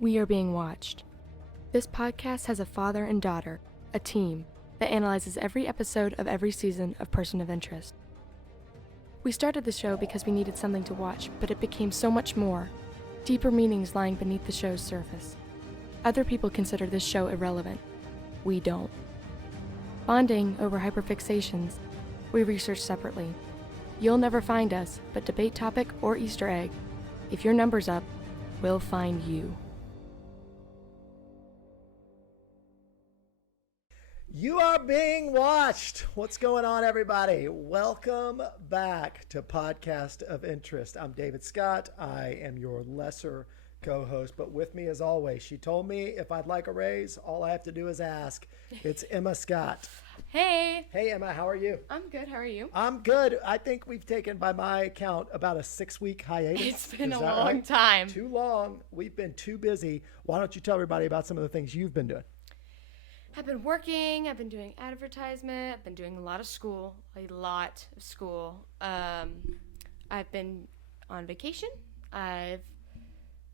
We are being watched. This podcast has a father and daughter, a team, that analyzes every episode of every season of Person of Interest. We started the show because we needed something to watch, but it became so much more, deeper meanings lying beneath the show's surface. Other people consider this show irrelevant. We don't. Bonding over hyperfixations, we research separately. You'll never find us, but debate topic or Easter egg, if your number's up, we'll find you. You are being watched. What's going on, everybody? Welcome back to Podcast of Interest. I'm David Scott. I am your lesser co-host, but with me as always, she told me if I'd like a raise, all I have to do is ask. It's Emma Scott. Hey! Hey, Emma, how are you? I'm good, how are you? I'm good. I think we've taken, by my count, about a 6-week hiatus. It's been a long time. Too long. We've been too busy. Why don't you tell everybody about some of the things you've been doing? I've been working, I've been doing advertisement, I've been doing a lot of school. I've been on vacation. I've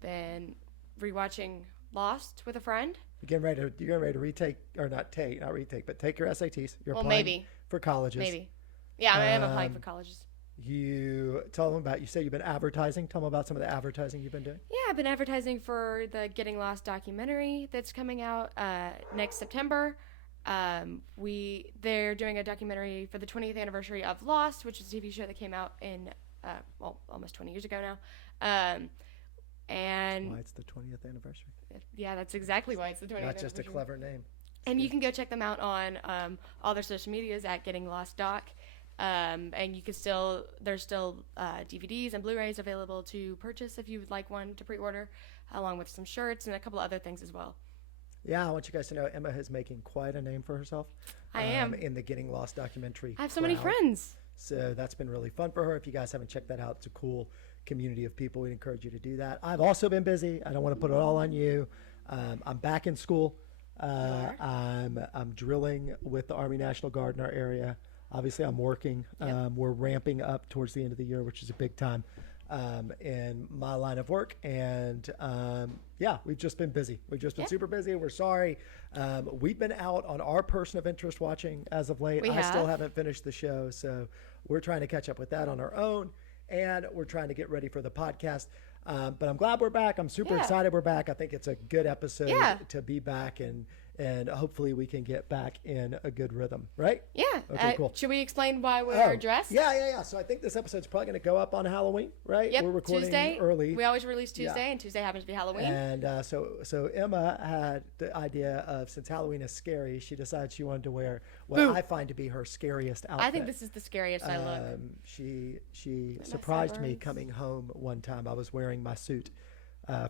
been rewatching Lost with a friend. You're getting ready to retake, or not retake, but take your SATs. You're applying maybe. For colleges. Maybe. Yeah, I am applying for colleges. You say you've been advertising. Tell them about some of the advertising you've been doing. Yeah, I've been advertising for the Getting Lost documentary that's coming out next September. They're doing a documentary for the 20th anniversary of Lost, which is a TV show that came out in almost 20 years ago now. And why it's the 20th anniversary? Yeah, that's exactly why it's the 20th anniversary. Not just a clever name. And you can go check them out on all their social medias at Getting Lost Doc. And you can there's still DVDs and Blu-rays available to purchase if you would like one to pre-order, along with some shirts and a couple other things as well. Yeah, I want you guys to know Emma is making quite a name for herself. I am. In the Getting Lost documentary. I have so many friends. So that's been really fun for her. If you guys haven't checked that out, it's a cool community of people. We'd encourage you to do that. I've also been busy. I don't want to put it all on you. I'm back in school. I'm drilling with the Army National Guard in our area. Obviously, I'm working. Yep. We're ramping up towards the end of the year, which is a big time in my line of work. And we've just been busy. We've just been super busy. We're sorry. We've been out on our Person of Interest watching as of late. I still haven't finished the show, so we're trying to catch up with that on our own. And we're trying to get ready for the podcast. But I'm glad we're back. I'm super excited we're back. I think it's a good episode to be back, and hopefully we can get back in a good rhythm, right? Yeah. Okay, cool. Should we explain why we're dressed? Yeah. So I think this episode's probably going to go up on Halloween, right? Yep. We're recording Tuesday. Early. We always release Tuesday, and Tuesday happens to be Halloween. And so Emma had the idea of, since Halloween is scary, she decided she wanted to wear what I find to be her scariest outfit. I think this is the scariest I look. She surprised me coming home one time. I was wearing my suit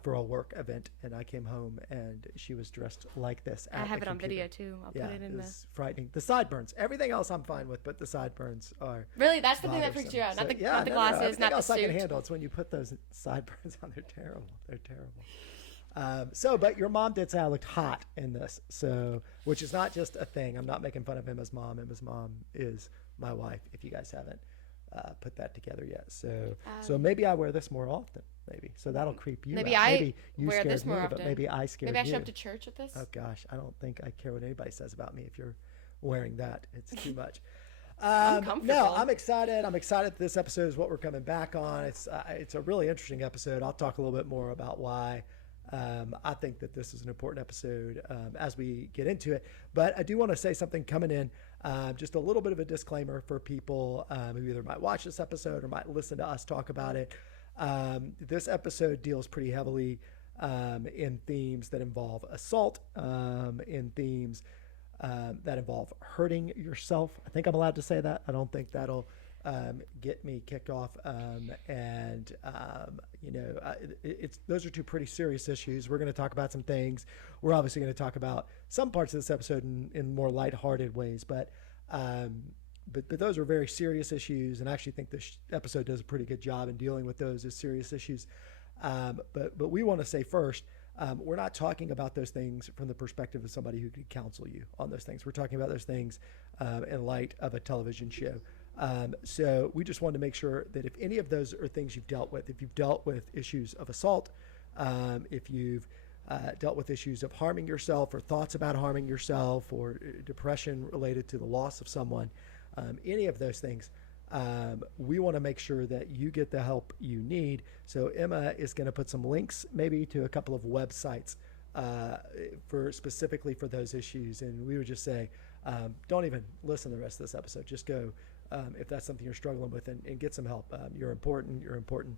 for a work event, and I came home and she was dressed like this. I have it on video too. I'll put it in it's frightening. The sideburns, everything else I'm fine with, but the sideburns are really, that's the thing that freaks you out. Not the glasses, not the suit. I can handle. It's when you put those sideburns on. They're terrible. But your mom did say I looked hot in this, which is not just a thing. I'm not making fun of Emma's mom. Emma's mom is my wife, if you guys haven't put that together yet. So maybe I wear this more often. Maybe. So that'll creep you out. Maybe you wear this more often. But maybe I scared you. Maybe I show up to church with this. Oh, gosh. I don't think I care what anybody says about me if you're wearing that. It's too much. I'm comfortable. No, I'm excited. I'm excited that this episode is what we're coming back on. It's a really interesting episode. I'll talk a little bit more about why I think that this is an important episode as we get into it. But I do want to say something coming in. Just a little bit of a disclaimer for people who either might watch this episode or might listen to us talk about it. This episode deals pretty heavily in themes that involve assault, in themes that involve hurting yourself. I think I'm allowed to say that. I don't think that'll get me kicked off. Those are two pretty serious issues. We're going to talk about some things. We're obviously going to talk about some parts of this episode in more lighthearted ways, but those are very serious issues, and I actually think this episode does a pretty good job in dealing with those as serious issues. But we want to say first, we're not talking about those things from the perspective of somebody who could counsel you on those things. We're talking about those things in light of a television show. So we just wanted to make sure that if any of those are things you've dealt with, if you've dealt with issues of assault, if you've dealt with issues of harming yourself or thoughts about harming yourself or depression related to the loss of someone, any of those things, we want to make sure that you get the help you need. So Emma is going to put some links maybe to a couple of websites for specifically for those issues. And we would just say, don't even listen to the rest of this episode. Just go if that's something you're struggling with and get some help. You're important. You're important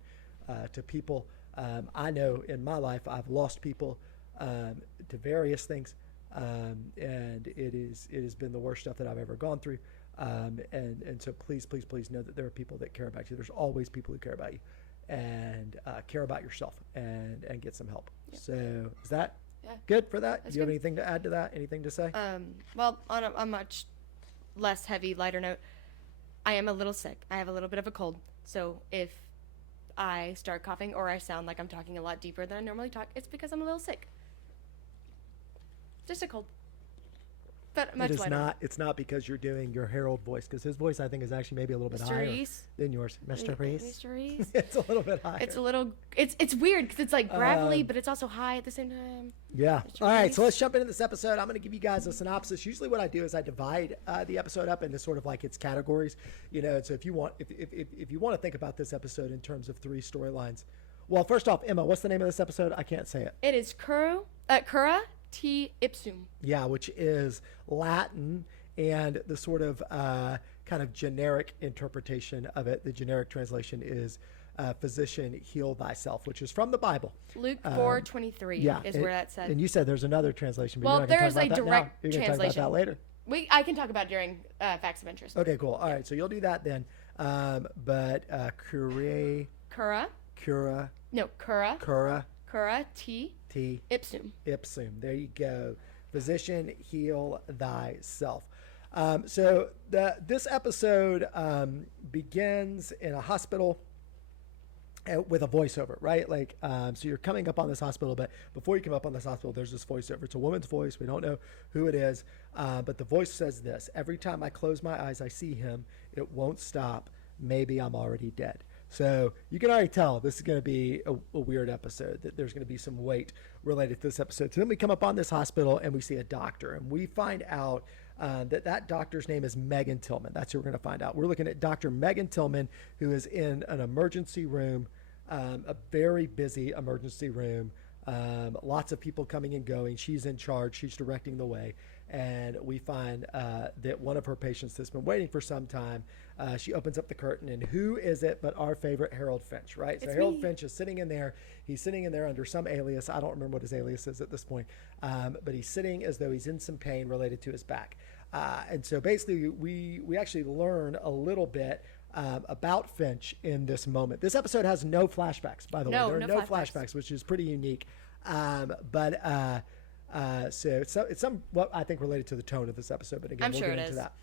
to people. I know in my life I've lost people to various things, and it has been the worst stuff that I've ever gone through. And so please know that there are people that care about you. There's always people who care about you and care about yourself and get some help. Yep. So is that good for that? Do you have anything to add to that? Anything to say? Well, on a much less heavy, lighter note, I am a little sick. I have a little bit of a cold. So if I start coughing or I sound like I'm talking a lot deeper than I normally talk, it's because I'm a little sick. Just a cold. But much lighter. It's not because you're doing your Harold voice, because his voice I think is actually maybe a little bit Mr. higher Reese? than yours. Mr. Reese. Mr. Reese. It's a little bit higher. It's weird because it's like gravelly, but it's also high at the same time. Yeah. Mr. All right, Reese. so let's jump into this episode. I'm going to give you guys a synopsis. Usually what I do is I divide the episode up into sort of like its categories. You know, so if you want to think about this episode in terms of 3 storylines. Well, first off, Emma, what's the name of this episode? I can't say it. It is Cura T. Ipsum. Yeah, which is Latin, and the sort of kind of generic interpretation of it, the generic translation is physician, heal thyself, which is from the Bible. Luke 4:23 is where that said. And you said there's anher translation. But Well, you're not there's talk a about direct that now. You're translation. Talk about that later. I can talk about it during Facts of Interest. Okay, cool. All right, so you'll do that then. But Cura. T. Ipsum. There you go. Physician, heal thyself. So this episode begins in a hospital with a voiceover, right? Like, so you're coming up on this hospital, but before you come up on this hospital, there's this voiceover. It's a woman's voice. We don't know who it is, but the voice says this: every time I close my eyes, I see him. It won't stop. Maybe I'm already dead. So you can already tell this is going to be a weird episode, that there's going to be some weight related to this episode. So then we come up on this hospital and we see a doctor, and we find out that doctor's name is Megan Tillman. That's who we're going to find out. We're looking at Dr. Megan Tillman, who is in an emergency room, a very busy emergency room. Lots of people coming and going. She's in charge. She's directing the way. And we find that one of her patients that's been waiting for some time, she opens up the curtain, and who is it but our favorite Harold Finch, right? So Harold Finch is sitting in there. He's sitting in there under some alias. I don't remember what his alias is at this point, but he's sitting as though he's in some pain related to his back. And so basically we actually learn a little bit about Finch in this moment. This episode has no flashbacks, by the way. There are no flashbacks, which is pretty unique. So it's somewhat, I think, related to the tone of this episode, but again, we'll get into that.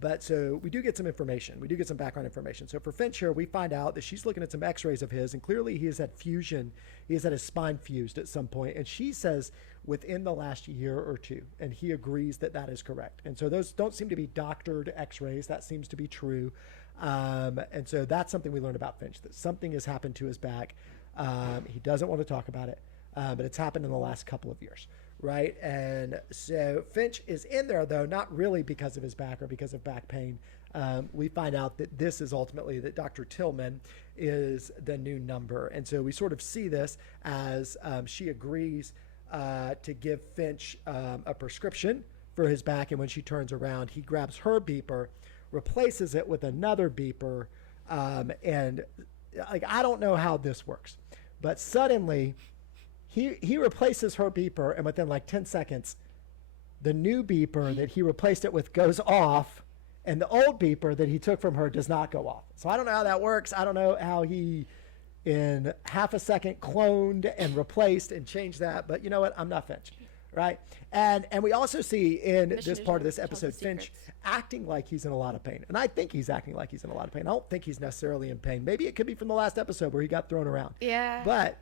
But so we do get some information. We do get some background information. So for Finch here, we find out that she's looking at some x-rays of his, and clearly he has had fusion. He has had his spine fused at some point. And she says within the last year or two, and he agrees that that is correct. And so those don't seem to be doctored x-rays. That seems to be true. And so that's something we learned about Finch, that something has happened to his back. He doesn't want to talk about it. But it's happened in the last couple of years, right? And so Finch is in there, though, not really because of his back or because of back pain. We find out that this is ultimately that Dr. Tillman is the new number. And so we sort of see this as she agrees to give Finch a prescription for his back. And when she turns around, he grabs her beeper, replaces it with another beeper. And like, I don't know how this works, but suddenly he replaces her beeper, and within like 10 seconds, the new beeper that he replaced it with goes off, and the old beeper that he took from her does not go off. So I don't know how that works. I don't know how he, in half a second, cloned and replaced and changed that. But you know what? I'm not Finch, right? And we also see in this part of this episode, Finch acting like he's in a lot of pain. And I think he's acting like he's in a lot of pain. I don't think he's necessarily in pain. Maybe it could be from the last episode where he got thrown around. Yeah. But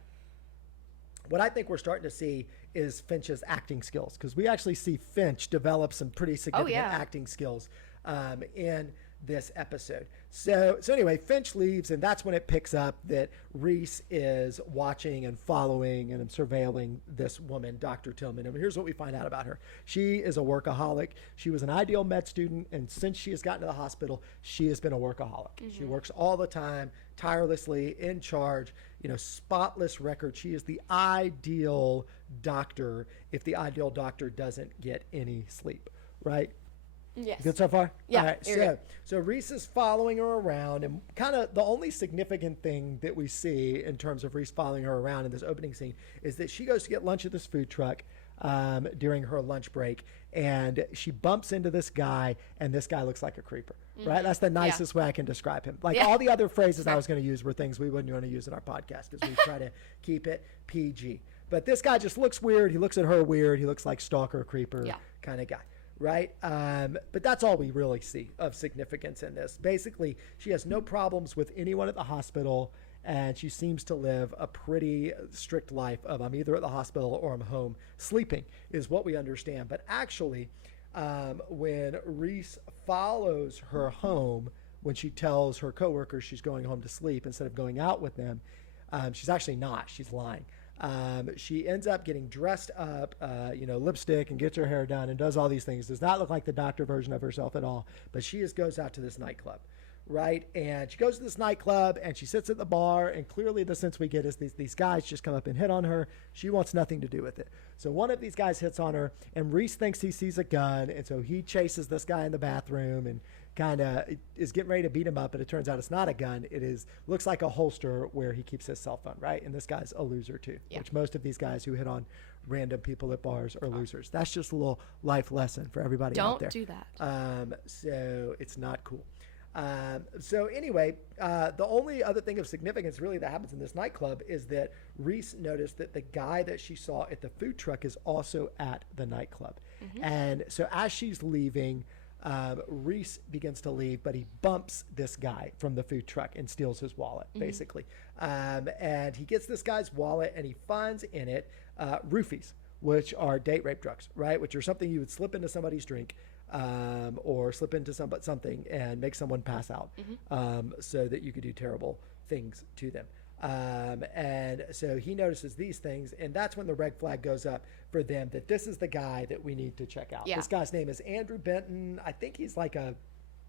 what I think we're starting to see is Finch's acting skills, because we actually see Finch develop some pretty significant acting skills in this episode. So anyway, Finch leaves, and that's when it picks up that Reese is watching and following and surveilling this woman, Dr. Tillman. And here's what we find out about her. She is a workaholic. She was an ideal med student, and since she has gotten to the hospital, she has been a workaholic. She works all the time, tirelessly, in charge, spotless record. She is the ideal doctor if the ideal doctor doesn't get any sleep, right? Yes. Good so far? Yeah. All right. So Reese is following her around, and kind of the only significant thing that we see in terms of Reese following her around in this opening scene is that she goes to get lunch at this food truck during her lunch break, and she bumps into this guy, and this guy looks like a creeper, right? That's the nicest way I can describe him. Like all the other phrases I was going to use were things we wouldn't want to use in our podcast because we try to keep it PG. But this guy just looks weird. He looks at her weird. He looks like stalker, creeper kind of guy. Right? But that's all we really see of significance in this. Basically, she has no problems with anyone at the hospital, and she seems to live a pretty strict life of I'm either at the hospital or I'm home sleeping is what we understand. But actually, when Reese follows her home, when she tells her coworkers she's going home to sleep instead of going out with them, she's actually not. She's lying. She ends up getting dressed up, lipstick, and gets her hair done and does all these things. Does not look like the doctor version of herself at all, but she just goes out to this nightclub, right? And she goes to this nightclub and she sits at the bar, and clearly the sense we get is these guys just come up and hit on her. She wants nothing to do with it. So one of these guys hits on her, and Reese thinks he sees a gun, and so he chases this guy in the bathroom and kind of is getting ready to beat him up, but it turns out it's not a gun. Looks like a holster where he keeps his cell phone, right? And this guy's a loser too, which most of these guys who hit on random people at bars are losers. That's just a little life lesson for everybody out there. Don't do that. So it's not cool. So anyway, the only other thing of significance really that happens in this nightclub is that Reese noticed that the guy that she saw at the food truck is also at the nightclub. And so as she's leaving, Reese begins to leave, but he bumps this guy from the food truck and steals his wallet, basically. And he gets this guy's wallet, and he finds in it roofies, which are date rape drugs, right? Which are something you would slip into somebody's drink or slip into something and make someone pass out so that you could do terrible things to them. And so he notices these things, and that's when the red flag goes up for them that this is the guy that we need to check out. This guy's name is Andrew Benton. I think he's like a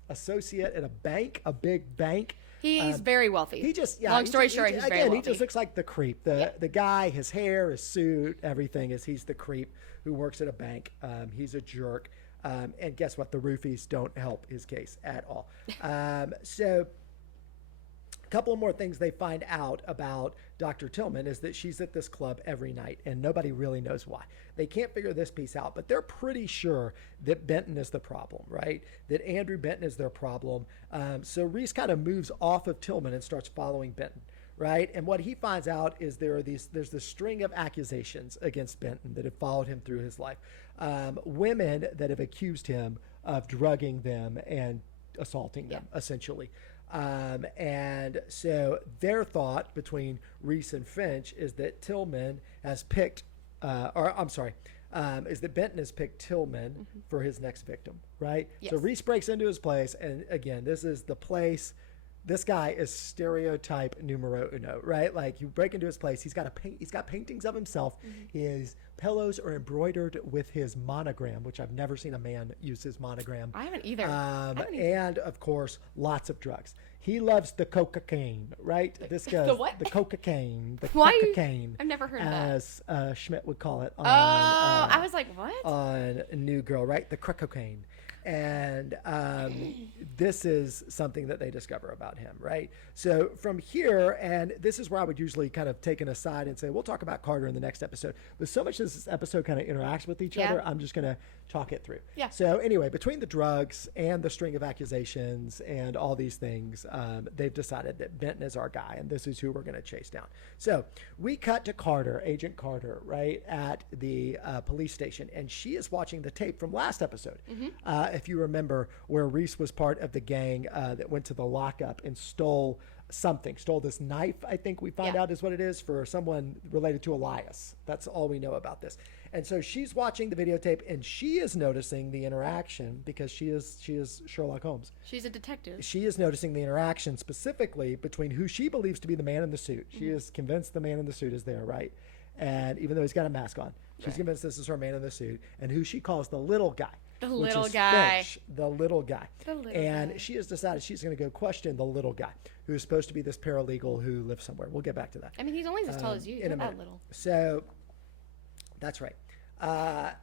associate at a bank, a big bank. He's very wealthy. He just, long story short, he's very wealthy. He just looks like the creep. The guy, his hair, his suit, everything he's the creep who works at a bank. He's a jerk. And guess what? The roofies don't help his case at all. So a couple of more things they find out about Dr. Tillman is that she's at this club every night, and nobody really knows why. They can't figure this piece out, but they're pretty sure that Benton is the problem, right? That Andrew Benton is their problem. So Reese kind of moves off of Tillman and starts following Benton, right? And what he finds out is there's this string of accusations against Benton that have followed him through his life. Women that have accused him of drugging them and assaulting them, essentially. And so their thought between Reese and Finch is that Tillman has picked, is that Benton has picked Tillman for his next victim, right? So Reese breaks into his place, and again, this is the place. This guy is stereotype numero uno, right? Like you break into his place, he's got paintings of himself. His pillows are embroidered with his monogram, which I've never seen a man use his monogram. I haven't either. And of course, lots of drugs. He loves the cocaine, right? This guy, the what? The cocaine, the Why? cocaine. I've never heard of that. As Schmidt would call it. I was like, what? On New Girl, right? The crack cocaine. And this is something that they discover about him, right? So from here, and this is where I would usually kind of take an aside and say, we'll talk about Carter in the next episode. But so much as this episode kind of interacts with each other, I'm just going to talk it through. So anyway, between the drugs and the string of accusations and all these things, they've decided that Benton is our guy, and this is who we're going to chase down. So we cut to Carter, Agent Carter, right, at the police station, and she is watching the tape from last episode. If you remember, where Reese was part of the gang that went to the lockup and stole something, stole this knife, I think we find out is what it is, for someone related to Elias. That's all we know about this. And so she's watching the videotape, and she is noticing the interaction because she is Sherlock Holmes. She's a detective. She is noticing the interaction specifically between who she believes to be the man in the suit. She is convinced the man in the suit is there, right? And even though he's got a mask on, she's convinced this is her man in the suit, and who she calls the little guy. The little guy. Finch, the little guy. And she has decided she's going to go question the little guy, who's supposed to be this paralegal who lives somewhere. We'll get back to that. I mean, he's only as tall as you. He's not that little. So, that's right.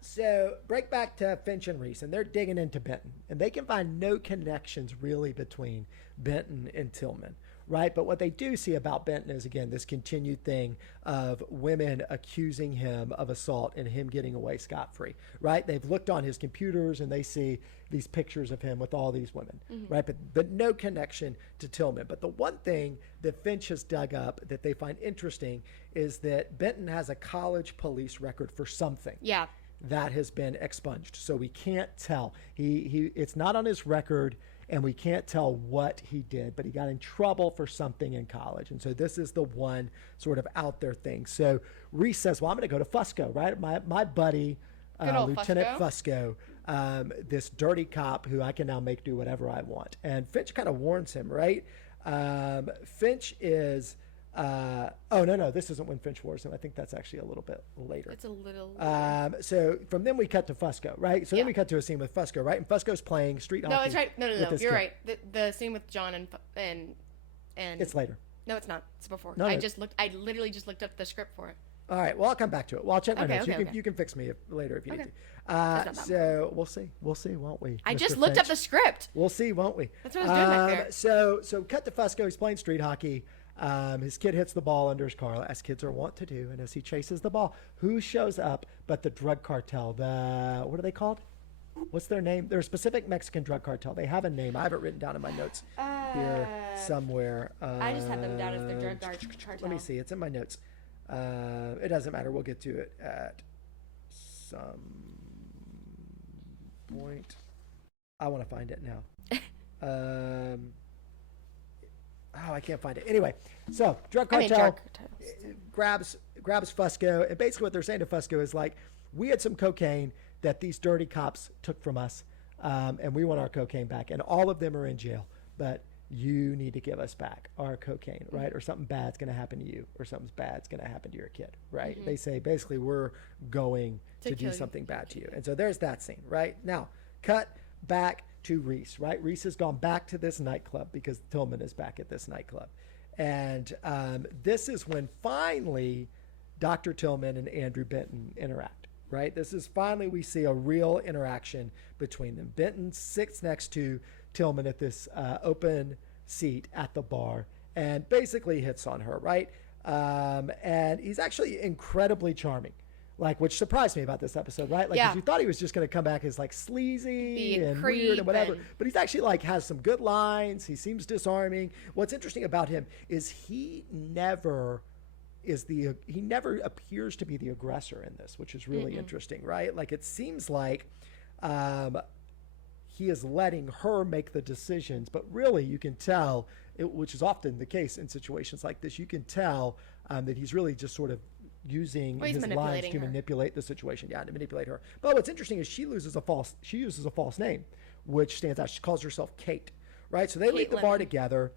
So break back to Finch and Reese, and they're digging into Benton, and they can find no connections really between Benton and Tillman, right? But what they do see about Benton is, again, this continued thing of women accusing him of assault and him getting away scot-free, right? They've looked on his computers and they see these pictures of him with all these women, right? But no connection to Tillman. But the one thing that Finch has dug up that they find interesting is that Benton has a college police record for something. Yeah. That has been expunged. So we can't tell. It's not on his record, and we can't tell what he did, but he got in trouble for something in college. And so this is the one sort of out there thing. So Reese says, well, I'm going to go to Fusco, right? My buddy, Lieutenant Fusco, this dirty cop who I can now make do whatever I want. And Finch kind of warns him, right? Finch is... no, this isn't when Finch warns him. I think that's actually a little bit later. It's a little so from then we cut to Fusco, right? So then we cut to a scene with Fusco, right? And Fusco's playing street hockey. No, it's right. No, you're right. The scene with John and it's later. No, it's not. It's before. No. I literally just looked up the script for it. All right. Well, I'll come back to it. Well, I'll check my notes. Okay. You can fix me later if you need to. So we'll see. We'll see, won't we? I Mr. just looked up the script. We'll see, won't we? That's what I was doing back there. So cut to Fusco. He's playing street hockey. His kid hits the ball under his car, as kids are wont to do. And as he chases the ball, who shows up but the drug cartel? What are they called? What's their name? They're a specific Mexican drug cartel. They have a name. I have it written down in my notes here somewhere. I just have them down as the drug cartel. Let me see. It's in my notes. It doesn't matter. We'll get to it at some point. I want to find it now. I can't find it. Anyway, so drug cartel grabs Fusco, and basically what they're saying to Fusco is like, we had some cocaine that these dirty cops took from us, and we want our cocaine back, and all of them are in jail, but you need to give us back our cocaine, right? Or something bad's going to happen to you, or something bad's going to happen to your kid, right? They say basically we're going to do something bad to you. And so there's that scene, right? Now, cut back to Reese, right? Reese has gone back to this nightclub because Tillman is back at this nightclub. And this is when finally Dr. Tillman and Andrew Benton interact, right? This is finally we see a real interaction between them. Benton sits next to Tillman at this open seat at the bar and basically hits on her, right? And he's actually incredibly charming. Which surprised me about this episode, right? 'Cause you thought he was just going to come back as sleazy and weird and whatever, but he's actually has some good lines. He seems disarming. What's interesting about him is he never appears to be the aggressor in this, which is really interesting, right? It seems like he is letting her make the decisions, but really you can tell, which is often the case in situations like this, you can tell that he's really just sort of using his lines to manipulate the situation. Yeah, to manipulate her. But what's interesting is she uses a false name, which stands out. She calls herself Kate, right? So they leave the bar together.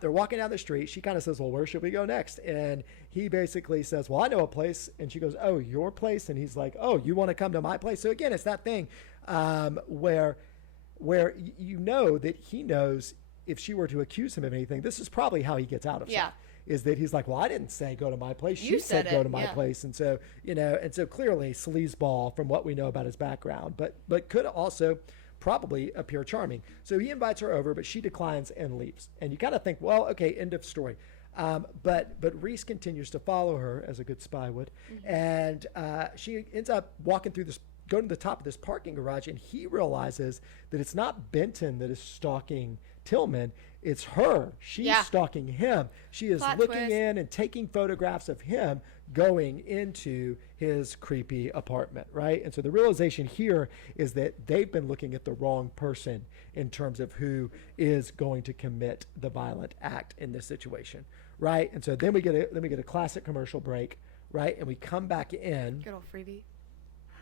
They're walking down the street. She kind of says, well, where should we go next? And he basically says, well, I know a place. And she goes, oh, your place? And he's like, oh, you want to come to my place? So again, it's that thing where you know that he knows if she were to accuse him of anything, this is probably how he gets out of stuff. Is that he's like, well, I didn't say go to my place. You said go to my place. And so, and so clearly sleazeball from what we know about his background, but could also probably appear charming. So he invites her over, but she declines and leaves. And you kind of think, well, okay, end of story. But Reese continues to follow her as a good spy would. And she ends up walking through going to the top of this parking garage, and he realizes that it's not Benton that is stalking Tillman. It's her. She's stalking him. She is Plot looking twist. in and taking photographs of him going into his creepy apartment, right? And so the realization here is that they've been looking at the wrong person in terms of who is going to commit the violent act in this situation, right? And so then we get a classic commercial break, right? And we come back in. Good old freebie.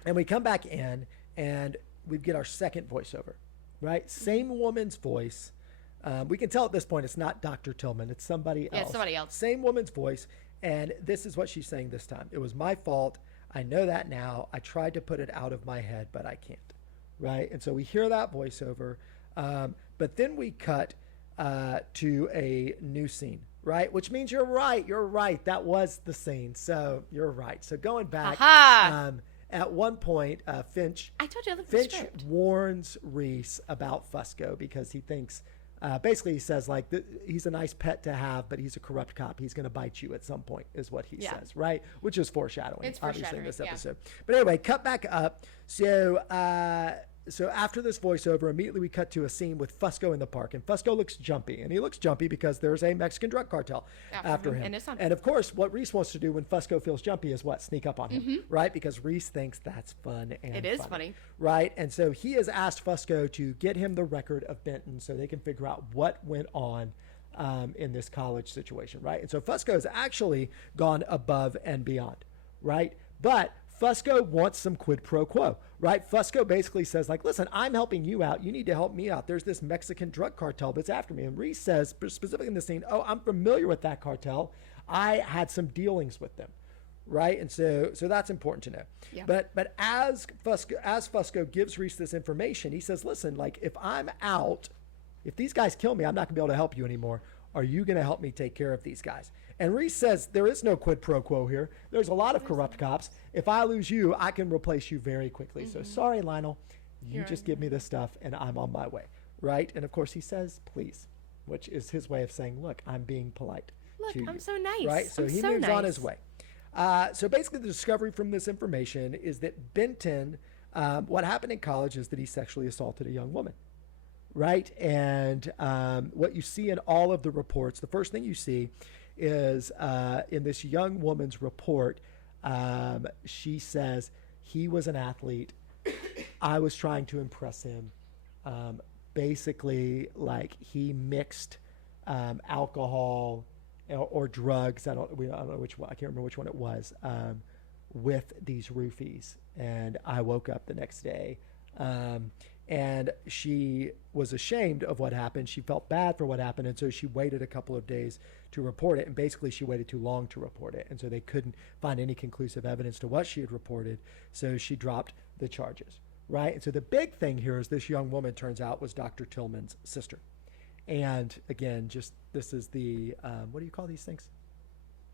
And we come back in and we get our second voiceover, right? Same woman's voice. We can tell at this point it's not Dr. Tillman. It's somebody else. Yeah, it's somebody else. Same woman's voice. And this is what she's saying this time. It was my fault. I know that now. I tried to put it out of my head, but I can't, right? And so we hear that voiceover. But then we cut to a new scene, right? Which means you're right. You're right. That was the scene. So you're right. So going back. At one point, Finch, I told you I looked at the Finch script. warns Reese about Fusco because he thinks, basically he says like, he's a nice pet to have, but he's a corrupt cop. He's going to bite you at some point is what he says, right? Which is foreshadowing, It's obviously, in this foreshadowing, episode. But anyway, cut back up. So after this voiceover, immediately we cut to a scene with Fusco in the park. And Fusco looks jumpy. And he looks jumpy because there's a Mexican drug cartel after him. And his son. And of course, what Reese wants to do when Fusco feels jumpy is what? Sneak up on him, right? Because Reese thinks that's fun and It is funny. right? And so he has asked Fusco to get him the record of Benton so they can figure out what went on in this college situation, right? And so Fusco has actually gone above and beyond, right? But Fusco wants some quid pro quo, right? Fusco basically says, like, listen, I'm helping you out. You need to help me out. There's this Mexican drug cartel that's after me. And Reese says, specifically in the scene, oh, I'm familiar with that cartel. I had some dealings with them, right? And so that's important to know. Yeah. But as Fusco gives Reese this information, he says, listen, like, if I'm out, if these guys kill me, I'm not going to be able to help you anymore. Are you going to help me take care of these guys? And Reese says, there is no quid pro quo here. There's a lot of corrupt cops. If I lose you, I can replace you very quickly. So sorry, Lionel, you just give me this stuff and I'm on my way, right? And of course he says, please, which is his way of saying, look, I'm being polite to you. I'm so nice. Right? So he moves on his way. So basically the discovery from this information is that Benton, what happened in college is that he sexually assaulted a young woman. Right. And what you see in all of the reports, the first thing you see is in this young woman's report, she says he was an athlete. I was trying to impress him. Basically, like he mixed alcohol or drugs. I don't know which one. I can't remember which one it was with these roofies. And I woke up the next day. And she was ashamed of what happened. She felt bad for what happened. And so she waited a couple of days to report it. And basically she waited too long to report it. And so they couldn't find any conclusive evidence to what she had reported. So she dropped the charges, right? And so the big thing here is this young woman, turns out, was Dr. Tillman's sister. And again, just this is the, what do you call these things?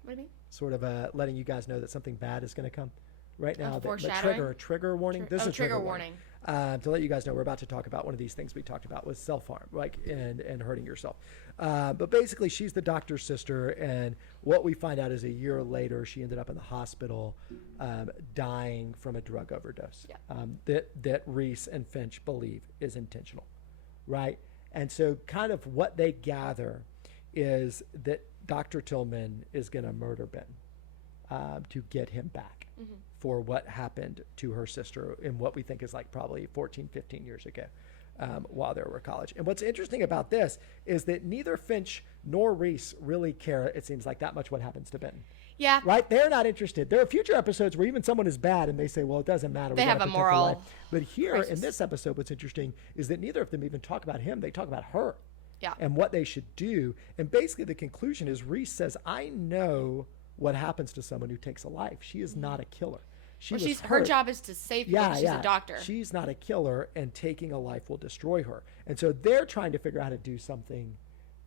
What do you mean? Sort of letting you guys know that something bad is going to come. Right now, the trigger warning. This is a trigger warning. warning. To let you guys know, we're about to talk about one of these things we talked about with self-harm, like and hurting yourself. But basically, she's the doctor's sister, and what we find out is a year later, she ended up in the hospital, dying from a drug overdose. Yeah. That Reese and Finch believe is intentional, right? And so, kind of what they gather is that Dr. Tillman is going to murder Ben to get him back. Mm-hmm. For what happened to her sister in what we think is like probably 14, 15 years ago while they were at college. And what's interesting about this is that neither Finch nor Reese really care, it seems like, that much what happens to Benton. Yeah. Right? They're not interested. There are future episodes where even someone is bad and they say, well, it doesn't matter. They have a moral But here crisis. in this episode, what's interesting is that neither of them even talk about him. They talk about her. Yeah. And what they should do. And basically the conclusion is Reese says, I know what happens to someone who takes a life. She is not a killer. Her job is to save people. She's a doctor. She's not a killer, and taking a life will destroy her. And so they're trying to figure out how to do something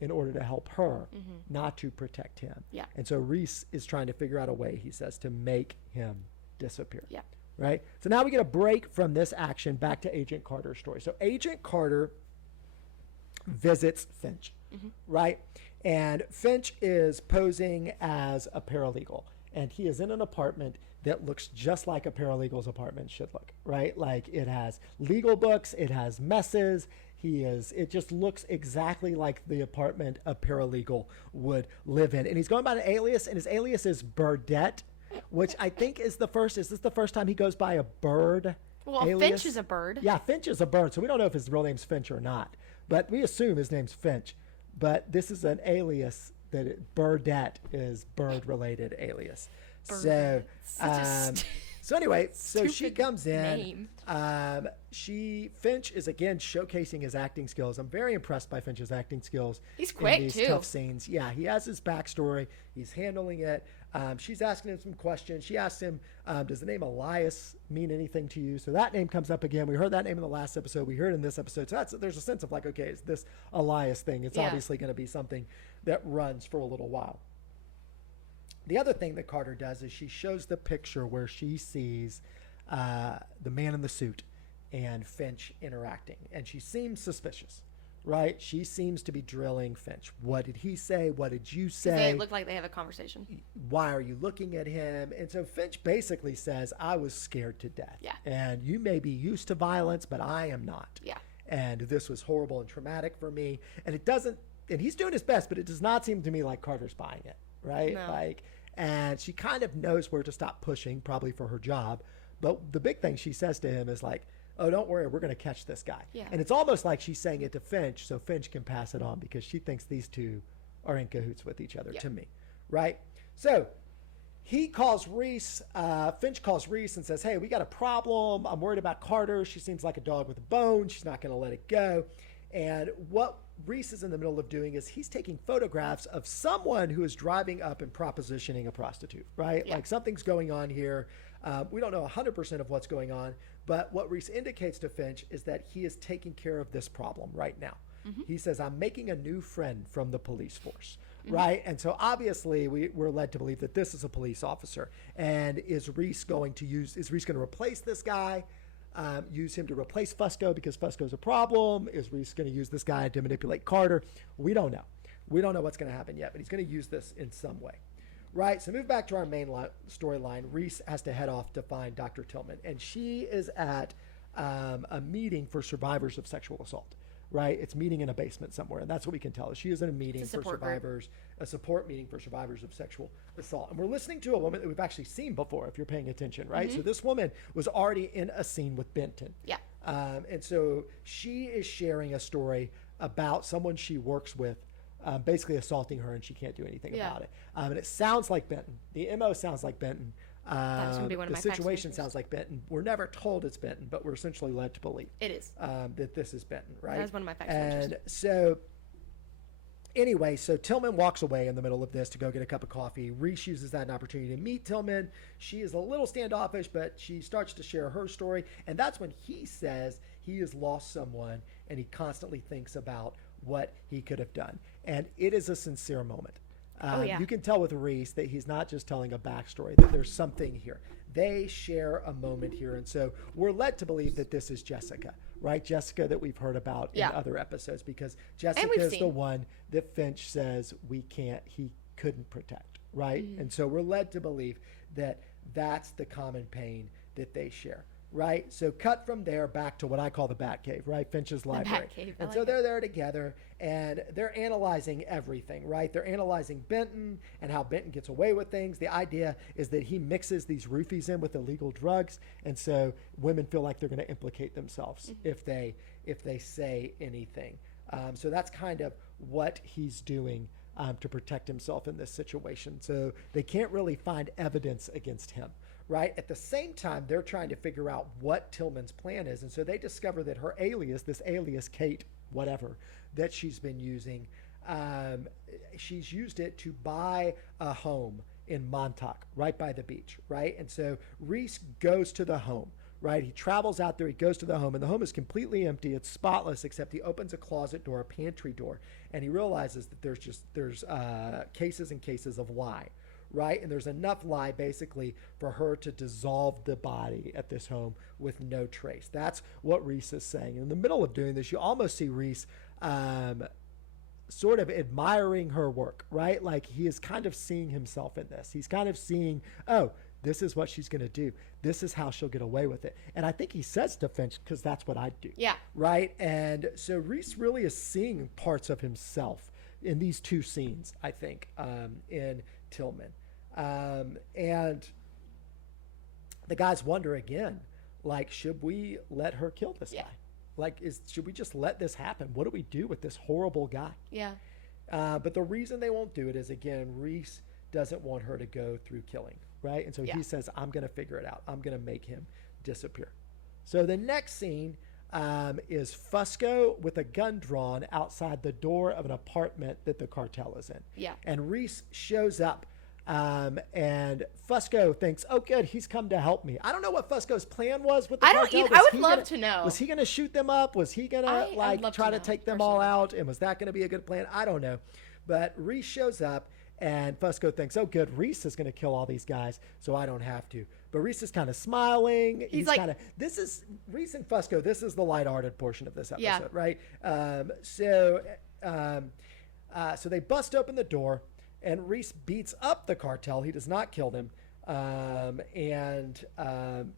in order to help her, not to protect him. Yeah. And so Reese is trying to figure out a way, he says, to make him disappear. Yeah. Right? So now we get a break from this action back to Agent Carter's story. So Agent Carter visits Finch, right? And Finch is posing as a paralegal, and he is in an apartment that looks just like a paralegal's apartment should look, right? Like it has legal books, it has messes. It just looks exactly like the apartment a paralegal would live in. And he's going by an alias, and his alias is Burdette, which I think is this the first time he goes by a bird Well, alias? Finch is a bird. Yeah, Finch is a bird, so we don't know if his real name's Finch or not. But we assume his name's Finch. But this is an alias Burdette is bird-related alias. Burdette. So anyway, so she Stupid comes in. name. Finch is again showcasing his acting skills. I'm very impressed by Finch's acting skills. He's quick, in these too. tough scenes. Yeah, he has his backstory. He's handling it. She's asking him some questions. She asks him, does the name Elias mean anything to you? So that name comes up again. We heard that name in the last episode. We heard it in this episode. So there's a sense of like, okay, it's this Elias thing. It's obviously going to be something that runs for a little while. The other thing that Carter does is she shows the picture where she sees the man in the suit and Finch interacting. And she seems suspicious, right? She seems to be drilling Finch. What did he say? What did you say? They look like they have a conversation. Why are you looking at him? And so Finch basically says, I was scared to death. Yeah. And you may be used to violence, but I am not. Yeah. And this was horrible and traumatic for me. And and he's doing his best, but it does not seem to me like Carter's buying it, right? No. And she kind of knows where to stop pushing, probably for her job. But the big thing she says to him is like, oh, don't worry, we're going to catch this guy. Yeah. And it's almost like she's saying it to Finch so Finch can pass it on because she thinks these two are in cahoots with each other to me, right? So he calls Reese, Finch calls Reese and says, hey, we got a problem. I'm worried about Carter. She seems like a dog with a bone. She's not going to let it go. And what Reese is in the middle of doing is he's taking photographs of someone who is driving up and propositioning a prostitute, right? Yeah. Like something's going on here. We don't know 100% of what's going on, but what Reese indicates to Finch is that he is taking care of this problem right now. Mm-hmm. He says, I'm making a new friend from the police force, right? And so obviously we're led to believe that this is a police officer. And is Reese going to replace this guy? Use him to replace Fusco because Fusco's a problem? Is Reese going to use this guy to manipulate Carter? We don't know. We don't know what's going to happen yet, but he's going to use this in some way. Right, so move back to our main storyline. Reese has to head off to find Dr. Tillman, and she is at a meeting for survivors of sexual assault, right? It's meeting in a basement somewhere, and that's what we can tell. She is in a meeting for survivors, a support meeting for survivors of sexual assault. And we're listening to a woman that we've actually seen before, if you're paying attention, right? So this woman was already in a scene with Benton. Yeah. And so she is sharing a story about someone she works with basically assaulting her, and she can't do anything about it. And it sounds like Benton. The MO sounds like Benton. That's gonna be one of the my situation facts sounds like Benton. We're never told it's Benton, but we're essentially led to believe it is that this is Benton, right? That's one of my facts. And so anyway, so Tillman walks away in the middle of this to go get a cup of coffee. Reese uses that an opportunity to meet Tillman. She is a little standoffish, but she starts to share her story. And that's when he says he has lost someone and he constantly thinks about what he could have done. And it is a sincere moment. You can tell with Reese that he's not just telling a backstory, that there's something here. They share a moment here. And so we're led to believe that this is Jessica, right? Jessica that we've heard about in other episodes, because Jessica is the one that Finch says he couldn't protect, right? And so we're led to believe that that's the common pain that they share. Right, so cut from there back to what I call the Batcave, right? Finch's library. And so they're there together, and they're analyzing everything, right? They're analyzing Benton and how Benton gets away with things. The idea is that he mixes these roofies in with illegal drugs, and so women feel like they're going to implicate themselves if they say anything. So that's kind of what he's doing to protect himself in this situation. So they can't really find evidence against him. Right. At the same time, they're trying to figure out what Tillman's plan is. And so they discover that her alias, this alias Kate, whatever, that she's been using, she's used it to buy a home in Montauk, right by the beach. Right. And so Reese goes to the home. Right. He travels out there. He goes to the home, and the home is completely empty. It's spotless, except he opens a closet door, a pantry door, and he realizes that there's cases and cases of lye. Right, and there's enough lye basically for her to dissolve the body at this home with no trace. That's what Reese is saying. In the middle of doing this, you almost see Reese sort of admiring her work, right? Like he is kind of seeing himself in this. He's kind of seeing, oh, This is what she's going to do. This is how she'll get away with it. And I think he says to Finch, because that's what I'd do. Yeah. Right? And so Reese really is seeing parts of himself in these two scenes, I think, in Tillman. And the guys wonder again, like, should we let her kill this guy? Like, should we just let this happen? What do we do with this horrible guy? Yeah. But the reason they won't do it is, again, Reese doesn't want her to go through killing, right? And so he says, I'm going to figure it out. I'm going to make him disappear. So the next scene is Fusco with a gun drawn outside the door of an apartment that the cartel is in. Yeah. And Reese shows up. And Fusco thinks, oh, good, he's come to help me. I don't know what Fusco's plan was with the cartel. I would love to know. Was he going to shoot them up? Was he going to try to take them all out? And was that going to be a good plan? I don't know. But Reese shows up, and Fusco thinks, oh, good, Reese is going to kill all these guys, so I don't have to. But Reese is kind of smiling. He's like, this is Reese and Fusco. This is the lighthearted portion of this episode, right? So they bust open the door. And Reese beats up the cartel. He does not kill them.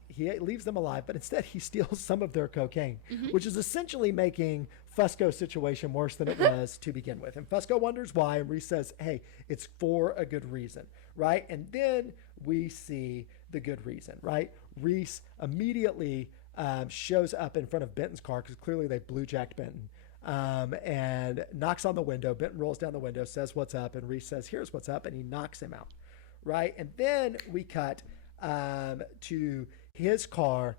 He leaves them alive, but instead he steals some of their cocaine, which is essentially making Fusco's situation worse than it was to begin with. And Fusco wonders why, and Reese says, hey, it's for a good reason, right? And then we see the good reason, right? Reese immediately shows up in front of Benton's car, because clearly they blue-jacked Benton. And knocks on the window. Benton rolls down the window, says what's up, and Reese says, here's what's up, and he knocks him out, right? And then we cut to his car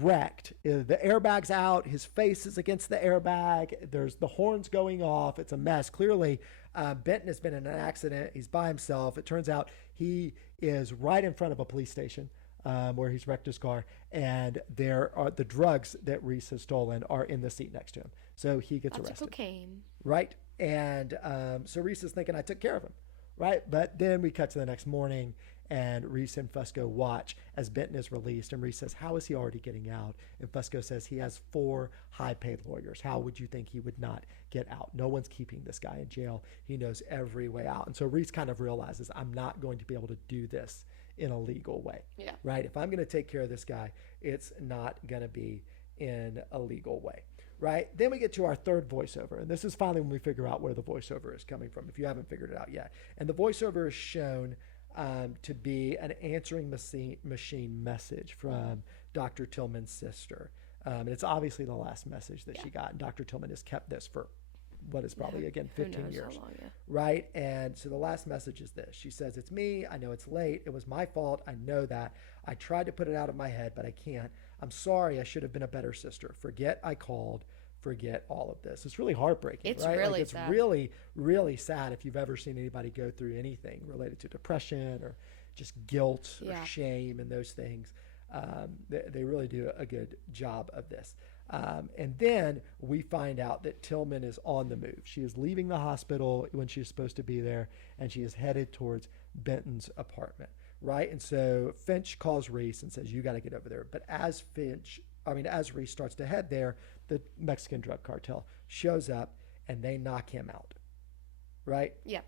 wrecked. The airbag's out. His face is against the airbag. There's the horns going off. It's a mess. Clearly, Benton has been in an accident. He's by himself. It turns out he is right in front of a police station. Where he's wrecked his car, and there are the drugs that Reese has stolen are in the seat next to him. So he gets arrested. Cocaine. Right. And so Reese is thinking, I took care of him. Right. But then we cut to the next morning, and Reese and Fusco watch as Benton is released. And Reese says, how is he already getting out? And Fusco says he has 4 high-paid lawyers. How would you think he would not get out? No one's keeping this guy in jail. He knows every way out. And so Reese kind of realizes, I'm not going to be able to do this in a legal way, right? If I'm going to take care of this guy, it's not going to be in a legal way, right? Then we get to our third voiceover, and this is finally when we figure out where the voiceover is coming from, if you haven't figured it out yet. And the voiceover is shown to be an answering machine message from Dr. Tillman's sister. And it's obviously the last message that she got, and Dr. Tillman has kept this for what is probably, again, 15 years, right? And so the last message is this. She says, it's me. I know it's late. It was my fault. I know that. I tried to put it out of my head, but I can't. I'm sorry. I should have been a better sister. Forget I called. Forget all of this. It's really heartbreaking, it's right? Really it's sad. really, really sad if you've ever seen anybody go through anything related to depression or just guilt or shame and those things. They really do a good job of this. And then we find out that Tillman is on the move. She is leaving the hospital when she's supposed to be there, and she is headed towards Benton's apartment, right? And so Finch calls Reese and says, you got to get over there. But as Reese starts to head there, the Mexican drug cartel shows up and they knock him out, right? Yeah.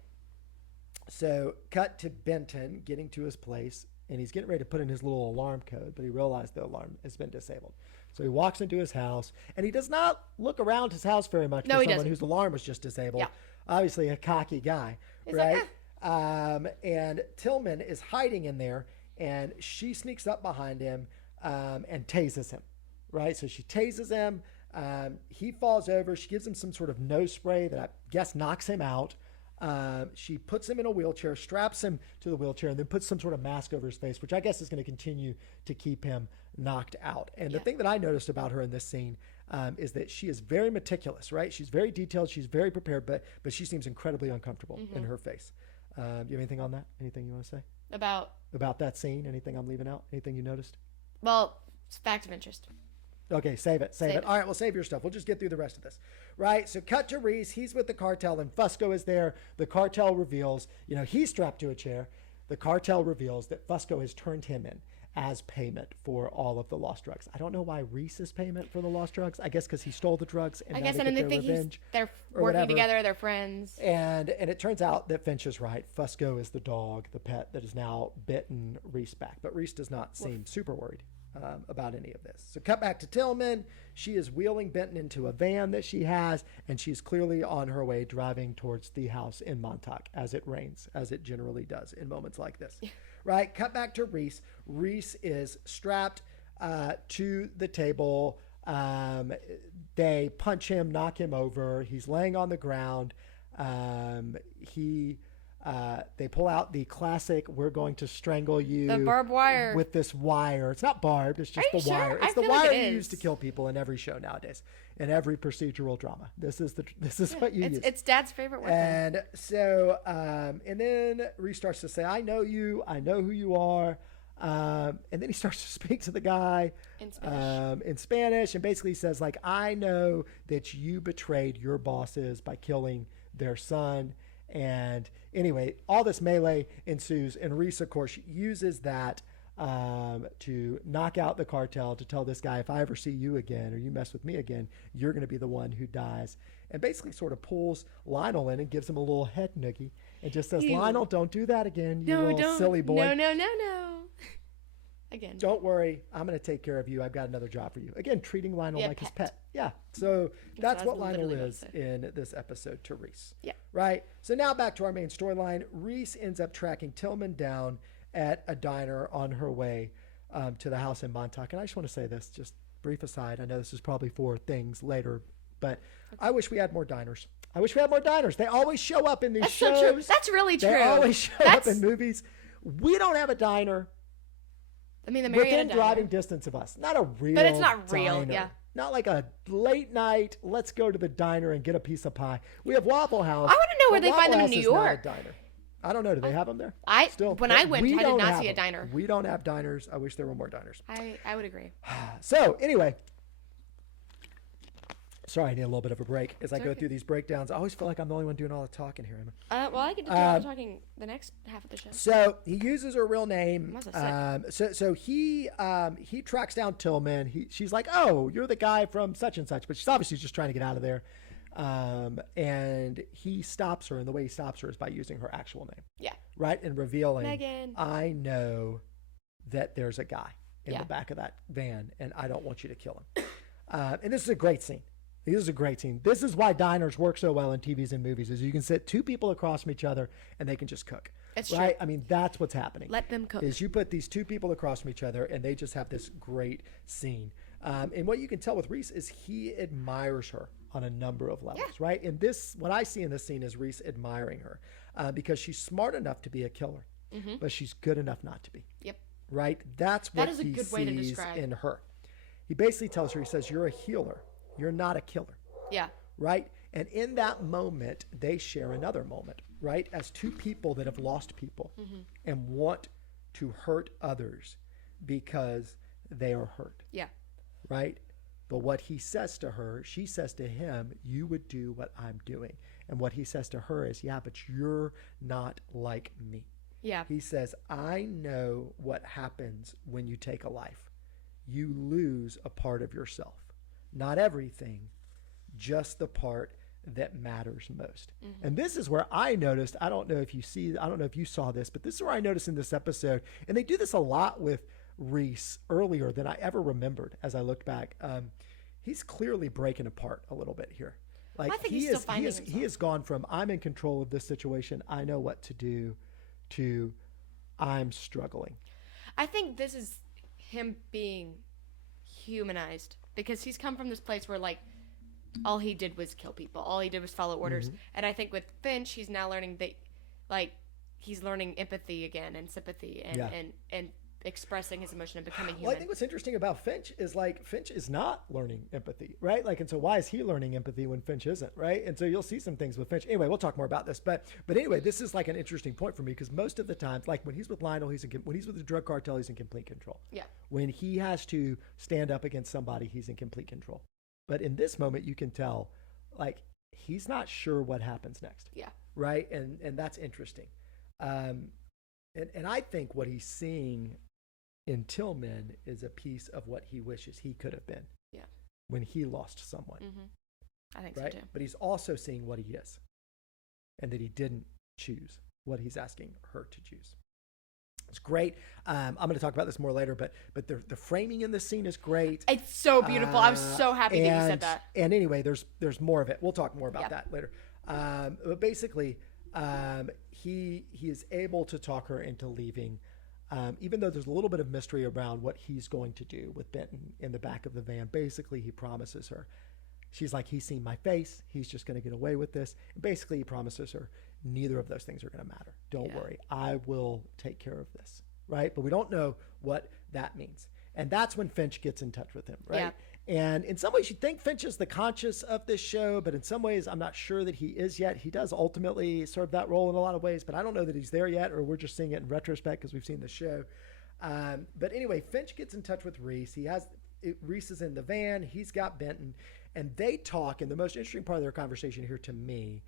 So cut to Benton getting to his place, and he's getting ready to put in his little alarm code, but he realized the alarm has been disabled. So he walks into his house, and he does not look around his house very much for someone whose alarm was just disabled. Yeah. Obviously a cocky guy, right? And Tillman is hiding in there, and she sneaks up behind him and tases him, right? So she tases him. He falls over. She gives him some sort of nose spray that I guess knocks him out. She puts him in a wheelchair, straps him to the wheelchair, and then puts some sort of mask over his face, which I guess is going to continue to keep him knocked out. And the thing that I noticed about her in this scene is that she is very meticulous, right? She's very detailed. She's very prepared, but she seems incredibly uncomfortable in her face. Do you have anything on that? Anything you want to say? About that scene? Anything I'm leaving out? Anything you noticed? Well, it's fact of interest. Okay, save it. All right, well, save your stuff. We'll just get through the rest of this, right? So cut to Reese. He's with the cartel, and Fusco is there. The cartel reveals, he's strapped to a chair. The cartel reveals that Fusco has turned him in as payment for all of the lost drugs. I don't know why Reese is payment for the lost drugs. I guess because he stole the drugs and I now guess, they and get then their they think revenge. they're or working whatever. together, they're friends. And it turns out that Finch is right. Fusco is the dog, the pet that has now bitten Reese back. But Reese does not seem super worried about any of this. So cut back to Tillman. She is wheeling Benton into a van that she has, and she's clearly on her way driving towards the house in Montauk as it rains, as it generally does in moments like this. Right? Cut back to Reese. Reese is strapped to the table. They punch him, knock him over. He's laying on the ground. They pull out the classic, we're going to strangle you. The barbed wire. With this wire. It's not barbed, it's just Are you the wire. sure? It's I the feel like wire it you is. use to kill people in every show nowadays. In every procedural drama. This is what you use. It's Dad's favorite weapon. And so, and then Reese starts to say, I know you, I know who you are. And then he starts to speak to the guy in Spanish and basically says, like, I know that you betrayed your bosses by killing their son. And anyway, all this melee ensues, and Reese, of course, uses that to knock out the cartel, to tell this guy, if I ever see you again or you mess with me again, you're going to be the one who dies. And basically sort of pulls Lionel in and gives him a little head noogie and just says, Lionel, don't do that again, you little silly boy. No. Again. Don't worry, I'm going to take care of you. I've got another job for you. Again, treating Lionel like his pet. Yeah. So that's what Lionel is in this episode to Reese. Yeah. Right? So now back to our main storyline. Reese ends up tracking Tillman down at a diner on her way to the house in Montauk. And I just want to say this, just brief aside. I know this is probably for things later, but I wish we had more diners. I wish we had more diners. They always show up in these shows. So true. That's really true. They always show up in movies. We don't have a diner. I mean, the Marietta within driving distance of us. Not a real But it's not real, diner. yeah. Not like a late night, let's go to the diner and get a piece of pie. We have Waffle House. I want to know where they find them in New York. Not a diner. I don't know. Do they have them there? When I went, I did not see a diner. We don't have diners. I wish there were more diners. I would agray. So anyway, sorry, I need a little bit of a break as I go through these breakdowns. I always feel like I'm the only one doing all the talking here, Emma. Well, I get to do all the talking the next half of the show. So he uses her real name. So he tracks down Tillman. She's like, oh, you're the guy from such and such, but she's obviously just trying to get out of there. And he stops her, and the way he stops her is by using her actual name. Yeah. Right? And revealing, Megan, I know that there's a guy in the back of that van, and I don't want you to kill him. And this is a great scene. This is a great scene. This is why diners work so well in TVs and movies, is you can sit two people across from each other and they can just cook. It's right? true. I mean, that's what's happening. Let them cook. Is you put these two people across from each other and they just have this great scene. And what you can tell with Reese is he admires her on a number of levels, right? And what I see in this scene is Reese admiring her because she's smart enough to be a killer, but she's good enough not to be. Yep. Right? That's what he sees in her. He basically tells her, he says, you're a healer. You're not a killer. Yeah. Right? And in that moment, they share another moment, right? As two people that have lost people and want to hurt others because they are hurt. Yeah. Right? But what he says to her, she says to him, you would do what I'm doing. And what he says to her is, yeah, but you're not like me. Yeah. He says, I know what happens when you take a life. You lose a part of yourself. Not everything, just the part that matters most. And this is where I noticed, I don't know if you saw this, but this is where I noticed in this episode, and they do this a lot with Reese earlier than I ever remembered as I looked back. He's clearly breaking apart a little bit here. Like I think he's still finding himself. He has gone from I'm in control of this situation, I know what to do, to I'm struggling. I think this is him being humanized, because he's come from this place where, like, all he did was kill people. All he did was follow orders. And I think with Finch, he's now learning that, like, he's learning empathy again and sympathy and expressing his emotion and becoming human. Well, I think what's interesting about Finch is, like, Finch is not learning empathy, right? Like, and so why is he learning empathy when Finch isn't, right? And so you'll see some things with Finch. Anyway, we'll talk more about this. But anyway, this is like an interesting point for me, because most of the times, like when he's with Lionel, when he's with the drug cartel, he's in complete control. Yeah. When he has to stand up against somebody, he's in complete control. But in this moment, you can tell, like, he's not sure what happens next. Yeah. Right? And that's interesting. And I think what he's seeing in Tillman is a piece of what he wishes he could have been. Yeah. When he lost someone. I think right? so too. But he's also seeing what he is, and that he didn't choose what he's asking her to choose. It's great. I'm going to talk about this more later, but the framing in this scene is great. It's so beautiful. I'm so happy that you said that. And anyway, there's more of it. We'll talk more about that later. But basically, he is able to talk her into leaving, even though there's a little bit of mystery around what he's going to do with Benton in the back of the van. Basically, he promises her. She's like, he's seen my face. He's just going to get away with this. And basically, he promises her, neither of those things are going to matter. Don't worry. I will take care of this. Right? But we don't know what that means. And that's when Finch gets in touch with him. Right? Yeah. And in some ways, you think Finch is the conscious of this show, but in some ways, I'm not sure that he is yet. He does ultimately serve that role in a lot of ways, but I don't know that he's there yet, or we're just seeing it in retrospect because we've seen the show. But anyway, Finch gets in touch with Reese. Reese is in the van. He's got Benton. And they talk, and the most interesting part of their conversation here to me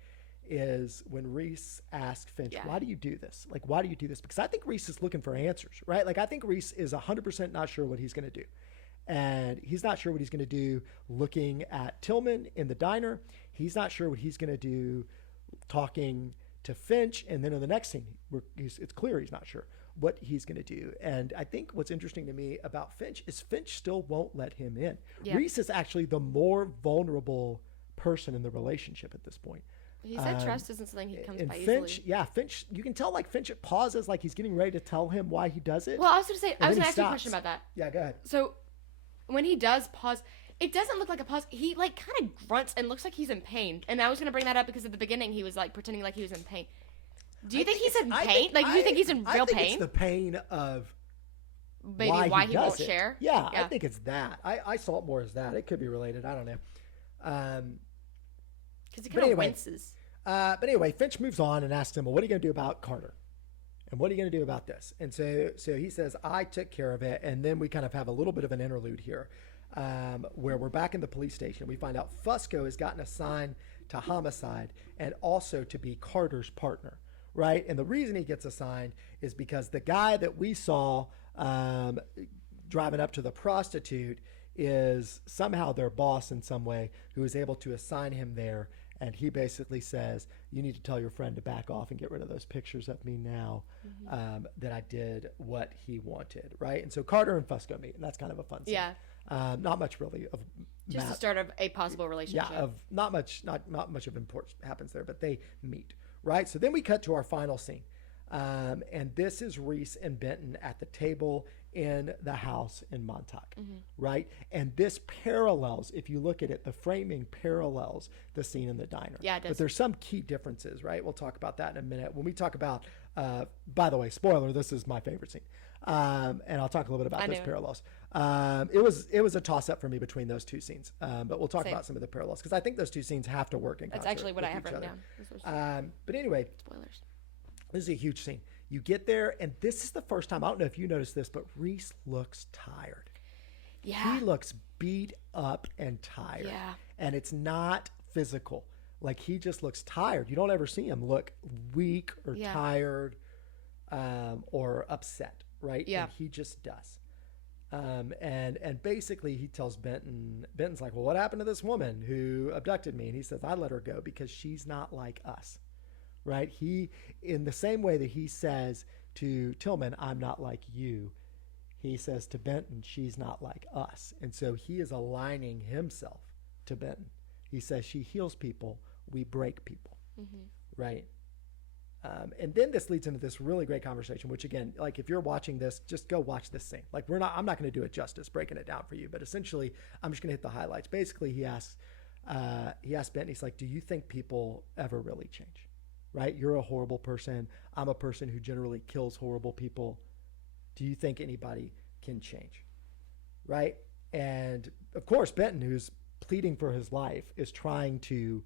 is when Reese asked Finch, why do you do this? Like, why do you do this? Because I think Reese is looking for answers, right? Like, I think Reese is 100% not sure what he's going to do. And he's not sure what he's going to do looking at Tillman in the diner. He's not sure what he's going to do talking to Finch. And then in the next scene, it's clear he's not sure what he's going to do. And I think what's interesting to me about Finch is Finch still won't let him in. Yeah. Reese is actually the more vulnerable person in the relationship at this point. He said trust isn't something he comes by easily. Finch, you can tell like Finch pauses like he's getting ready to tell him why he does it. Well, I was going to say, I was going to ask you a question about that. Yeah, go ahead. So when he does pause, it doesn't look like a pause. He like kind of grunts and looks like he's in pain. And I was going to bring that up because at the beginning he was like pretending like he was in pain. Do you think he's in pain? Do you think he's in real pain? I think it's the pain of maybe why he won't share. Yeah, I think it's that. I saw it more as that. It could be related. I don't know. Because he kind of winces. But anyway, Finch moves on and asks him, well, what are you going to do about Carter? And what are you going to do about this? And so he says, I took care of it. And then we kind of have a little bit of an interlude here where we're back in the police station. We find out Fusco has gotten assigned to homicide and also to be Carter's partner. Right. And the reason he gets assigned is because the guy that we saw driving up to the prostitute is somehow their boss in some way who is able to assign him there. And he basically says, you need to tell your friend to back off and get rid of those pictures of me now that I did what he wanted. Right. And so Carter and Fusco meet. And that's kind of a fun scene. Yeah. Not much really of just the start of a possible relationship. Yeah. Not much of importance happens there, but they meet. Right. So then we cut to our final scene. And this is Reese and Benton at the table in the house in Montauk. Right. And this parallels, if you look at it, the framing parallels the scene in the diner. Yeah, it does. But there's some key differences. Right. We'll talk about that in a minute. When we talk about, by the way, spoiler, this is my favorite scene. And I'll talk a little bit about those parallels. It was a toss up for me between those two scenes. But we'll talk about some of the parallels because I think those two scenes have to work in concert. That's actually what I have written down. But anyway, spoilers. This is a huge scene. You get there, and this is the first time, I don't know if you noticed this, but Reese looks tired. Yeah. He looks beat up and tired. Yeah. And it's not physical. Like, he just looks tired. You don't ever see him look weak or tired or upset, right? Yeah. And he just does. And basically he tells Benton's like, well, what happened to this woman who abducted me? And he says, I let her go because she's not like us. Right? He, in the same way that he says to Tillman, I'm not like you, he says to Benton, she's not like us. And so he is aligning himself to Benton. He says, she heals people, we break people. Right? And then this leads into this really great conversation, which again, like if you're watching this, just go watch this scene. Like I'm not going to do it justice breaking it down for you, but essentially I'm just going to hit the highlights. Basically he asks Benton, he's like, do you think people ever really change? Right? You're a horrible person. I'm a person who generally kills horrible people. Do you think anybody can change? Right? And of course, Benton, who's pleading for his life, is trying to,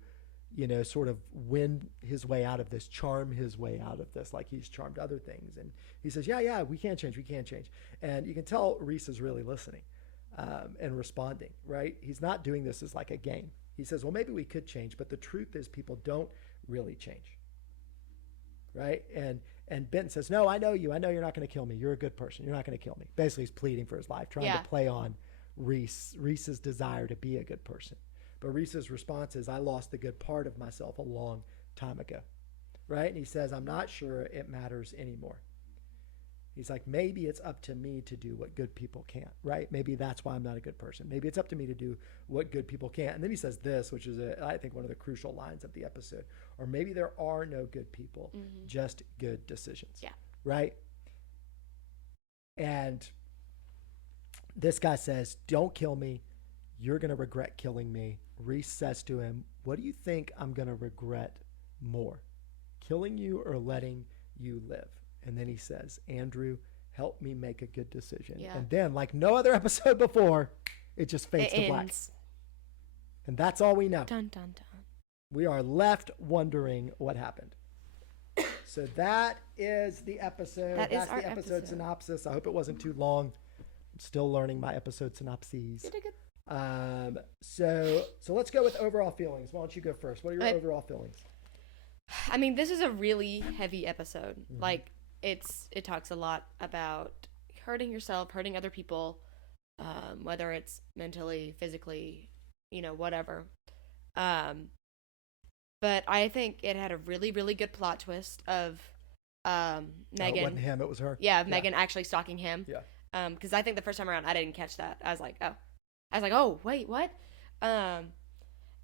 sort of win his way out of this, charm his way out of this, like he's charmed other things. And he says, yeah, we can change. And you can tell Reese is really listening and responding, right? He's not doing this as like a game. He says, well, maybe we could change, but the truth is people don't really change. Right. And And Benton says, no, I know you. I know you're not going to kill me. You're a good person. You're not going to kill me. Basically, he's pleading for his life, trying to play on Reese's desire to be a good person. But Reese's response is, I lost the good part of myself a long time ago, right? And he says, I'm not sure it matters anymore. He's like, maybe it's up to me to do what good people can't, right? Maybe that's why I'm not a good person. Maybe it's up to me to do what good people can't. And then he says this, which is, I think, one of the crucial lines of the episode. Or maybe there are no good people, just good decisions, right? And this guy says, don't kill me. You're going to regret killing me. Reese says to him, what do you think I'm going to regret more? Killing you or letting you live? And then he says, Andrew, help me make a good decision. Yeah. And then, like no other episode before, it just fades to black. And that's all we know. Dun, dun, dun. We are left wondering what happened. So that is the episode. That's the episode synopsis. I hope it wasn't too long. I'm still learning my episode synopses. You did good. So let's go with overall feelings. Why don't you go first? What are your overall feelings? I mean, this is a really heavy episode. Like, it talks a lot about hurting yourself, hurting other people, whether it's mentally, physically, whatever. But I think it had a really, really good plot twist of Megan. It wasn't him, it was her. Yeah, Megan actually stalking him. Yeah. Because I think the first time around, I didn't catch that. I was like, oh, wait, what? And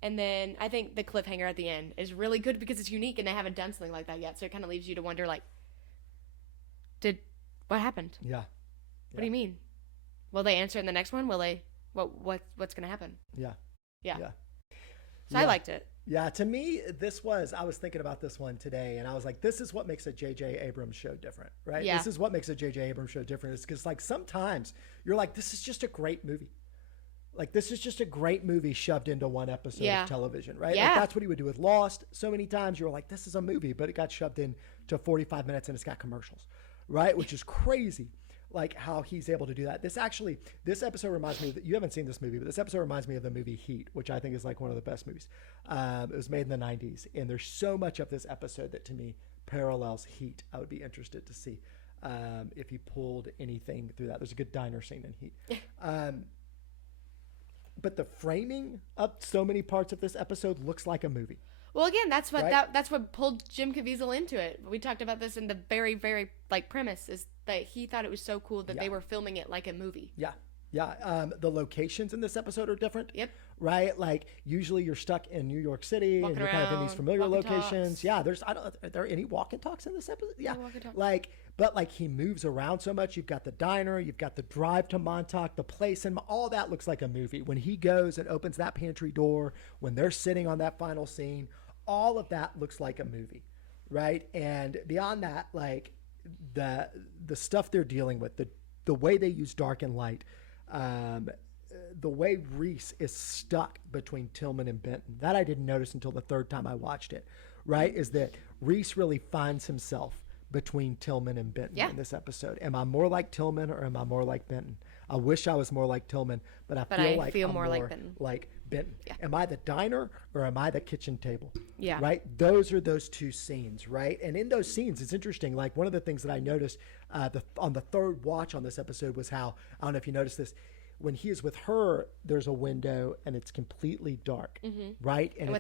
then I think the cliffhanger at the end is really good because it's unique and they haven't done something like that yet. So it kind of leaves you to wonder, like, what happened? Yeah. What do you mean? Will they answer in the next one? Will they? What's going to happen? Yeah. So I liked it. Yeah, to me, I was thinking about this one today, and I was like, this is what makes a J.J. Abrams show different, right? Yeah. This is what makes a J.J. Abrams show different, is because, like, sometimes you're like, this is just a great movie. Like, this is just a great movie shoved into one episode of television, right? Yeah. Like, that's what he would do with Lost. So many times you were like, this is a movie, but it got shoved into 45 minutes and it's got commercials, right? Which is crazy, like, how he's able to do that. This episode reminds me, you haven't seen this movie, but this episode reminds me of the movie Heat, which I think is, like, one of the best movies. It was made in the 90s, and there's so much of this episode that, to me, parallels Heat. I would be interested to see if he pulled anything through that. There's a good diner scene in Heat. But the framing of so many parts of this episode looks like a movie. Well, again, that's what that's what pulled Jim Caviezel into it. We talked about this in the very, very premise, is that he thought it was so cool that they were filming it like a movie. Yeah. The locations in this episode are different. Yep. Right? Like, usually you're stuck in New York City walking and you're around, kind of in these familiar locations. talks. Yeah. Are there any walk and talks in this episode? Yeah. No walk and talk. But he moves around so much. You've got the diner, you've got the drive to Montauk, the place, and all that looks like a movie. When he goes and opens that pantry door, when they're sitting on that final scene, all of that looks like a movie, right? And beyond that, like, the stuff they're dealing with, the way they use dark and light, the way Reese is stuck between Tillman and Benton, that I didn't notice until the third time I watched it, right? Is that Reese really finds himself between Tillman and Benton in this episode. Am I more like Tillman or am I more like Benton? I wish I was more like Tillman, but I feel more like Benton. Yeah. Am I the diner or am I the kitchen table? Yeah. Right? Those are those two scenes, right? And in those scenes, it's interesting. Like, one of the things that I noticed on the third watch on this episode was how, I don't know if you noticed this, when he is with her, there's a window and it's completely dark, right? And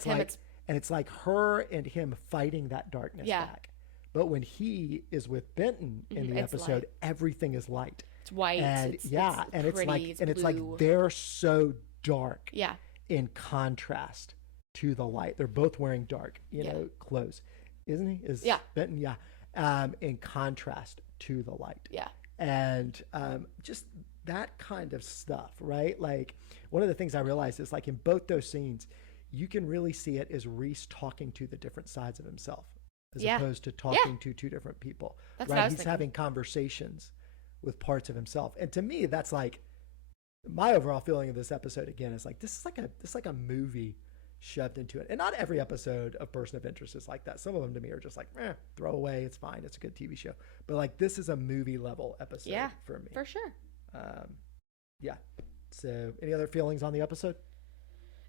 it's like her and him fighting that darkness back. But when he is with Benton in the episode, everything is light. It's white. And it's like blue. they're so dark. Yeah. In contrast to the light. They're both wearing dark, clothes. Isn't he? Benton? Yeah. In contrast to the light. Yeah. And just that kind of stuff, right? Like, one of the things I realized is, like, in both those scenes, you can really see it as Reese talking to the different sides of himself, as opposed to talking to two different people. That's right? what I was He's thinking. having conversations with parts of himself. And to me, that's like, my overall feeling of this episode, again, is like, this is like a movie shoved into it. And not every episode of Person of Interest is like that. Some of them to me are just like, throw away, it's fine, it's a good TV show. But, like, this is a movie level episode for me. For sure. So any other feelings on the episode?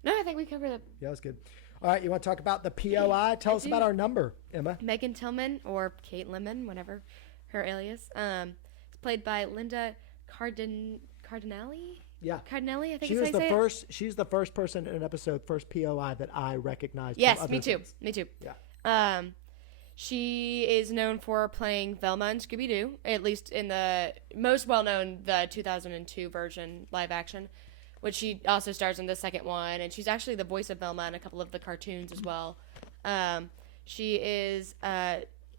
No, I think we covered it. Yeah, it was good. All right, you want to talk about the POI? Tell us about our number, Emma. Megan Tillman, or Kate Lemon, whatever her alias. It's played by Linda Cardinelli. Yeah. Cardinelli, I think She was that's how you say it. She's the first person in an episode, first POI that I recognized. Yes, from other me too. things. Me too. Yeah. She is known for playing Velma and Scooby-Doo, at least in the most well-known, the 2002 version, live action, which she also stars in the second one, and she's actually the voice of Velma in a couple of the cartoons as well. She is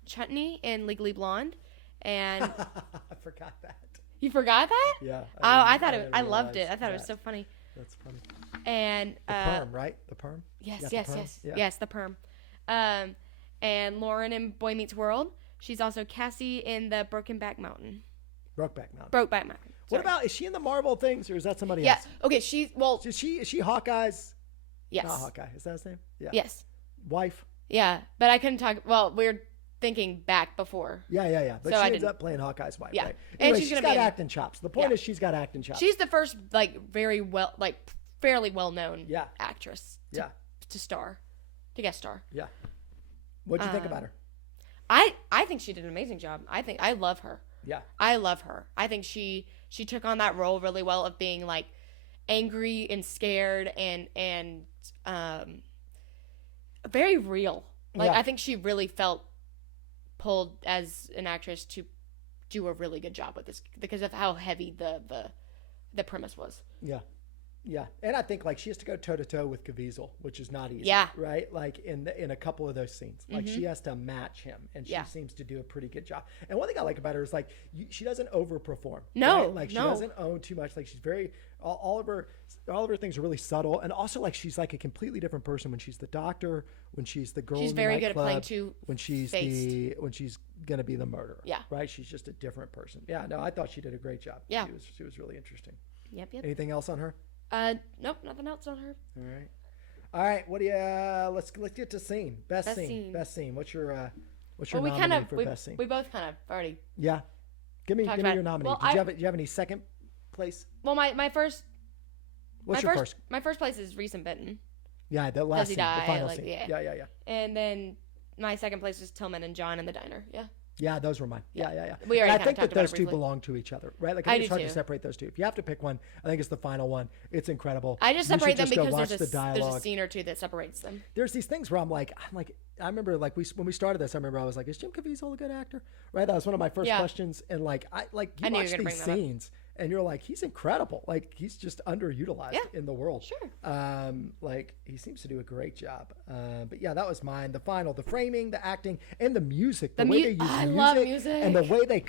Chutney in Legally Blonde, and I forgot that. you forgot that? Yeah. I loved it. I thought it was so funny. That's funny. And The perm, right? The perm? yes, Yeah, yes, the perm? yes, Yeah. yes, the perm. And Lauren in Boy Meets World. She's also Cassie in the Brokeback Mountain. Brokeback Mountain. Brokeback Mountain. What Sorry. about, is she in the Marvel things, or is that somebody Yeah. else? Okay. Is Is she Hawkeye's? yes. Not Hawkeye. Is that his name? Yeah. Yes. Wife? Yeah. But I couldn't talk. Well, we're thinking back before. Yeah. But So she I ends didn't- up playing Hawkeye's wife, Yeah. right? And Anyway, she's she's gonna got be in- acting chops. The point Yeah. is she's got acting chops. She's the first, fairly well-known Yeah. actress Yeah. to guest star. Yeah. What'd you think about her? I think she did an amazing job. I love her. Yeah. I love her. I think she took on that role really well of being like angry and scared and very real. Like Yeah. I think she really felt pulled as an actress to do a really good job with this because of how heavy the premise was. Yeah. Yeah. And I think like she has to go toe to toe with Caviezel, which is not easy. Yeah. Right. Like in a couple of those scenes, like she has to match him, and she Yeah. seems to do a pretty good job. And one thing I like about her is like she doesn't overperform. No, right? Like she no. doesn't own too much. Like she's very, all of her things are really subtle. And also like she's like a completely different person when she's the doctor, when she's the girl. She's in the very good at playing nightclub, two when she's faced. when she's gonna be the murderer. Yeah. Right. She's just a different person. Yeah. No, I thought she did a great job. Yeah. She was really interesting. Yep. Anything else on her? Nope, nothing else on her. All right. What do you? Let's get to scene. Best scene. scene. Best scene. What's your Well, nominee for best scene? we both kind of already. Yeah. Give me talked your about- nominee. well, Do you have any second place? Well, my first. What's my your first, first? My first place is Reese and Finch. Yeah, the last Does he scene, die? the final Like, scene. yeah. Yeah. And then my second place is Tillman and John in the diner. Yeah. Yeah, those were mine. Yeah. We already And I kinda think that talked about those it two briefly. belong to each other, right? Like I I think it's do hard to too. separate those two. If you have to pick one, I think it's the final one. It's incredible. I just You should separate them just go because watch there's the dialogue. a scene or two that separates them. There's these things where I'm like, I remember like when we started this, I remember I was like, is Jim Caviezel a good actor? Right? That was one of my first Yeah. questions. And like, you I knew you were watch gonna these bring that up. scenes and you're like, he's incredible. Like he's just underutilized Yeah. in the world. Sure. Like he seems to do a great job. But yeah, that was mine. The final, the framing, the acting, and the music. The way they use I music, love music. and the way they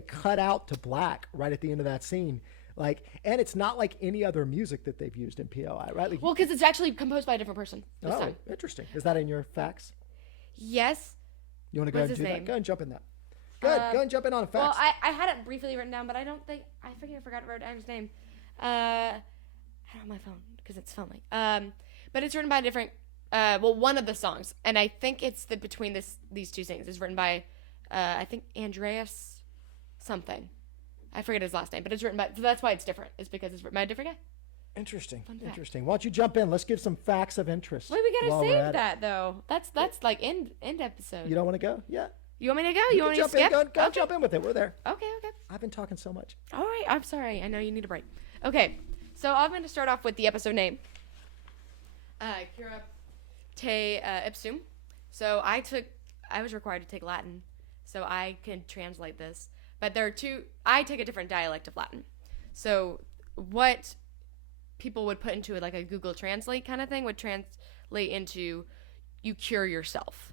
cut out to black right at the end of that scene. Like, and it's not like any other music that they've used in POI, right? Like, Well, because it's actually composed by a different person this oh, time. interesting. Is that in your facts? Yes. You want to go What's ahead and do his that? name? Go ahead and jump in that. Good. Go ahead and jump in on Well, facts. I had it briefly written down, but I forgot to write down his name. I don't have my phone because it's filming. But it's written by a different. One of the songs, and I think it's between these two things is written by, I think Andreas, something. I forget his last name, but it's written by. So that's why it's different. It's because it's written by a different guy. Interesting. fact. Interesting. Why don't you jump in? Let's give some facts of interest. Wait, we while gotta we're save at it. that though. That's like end episode. You don't want to go? Yeah. You want me to go? You want me to jump in. skip? Go jump in with it. We're there. Okay. I've been talking so much. All right. I'm sorry. I know you need a break. Okay. So I'm going to start off with the episode name. Cura te Ipsum. So I was required to take Latin, so I can translate this. But I take a different dialect of Latin. So what people would put into it, like a Google Translate kind of thing, would translate into you cure yourself.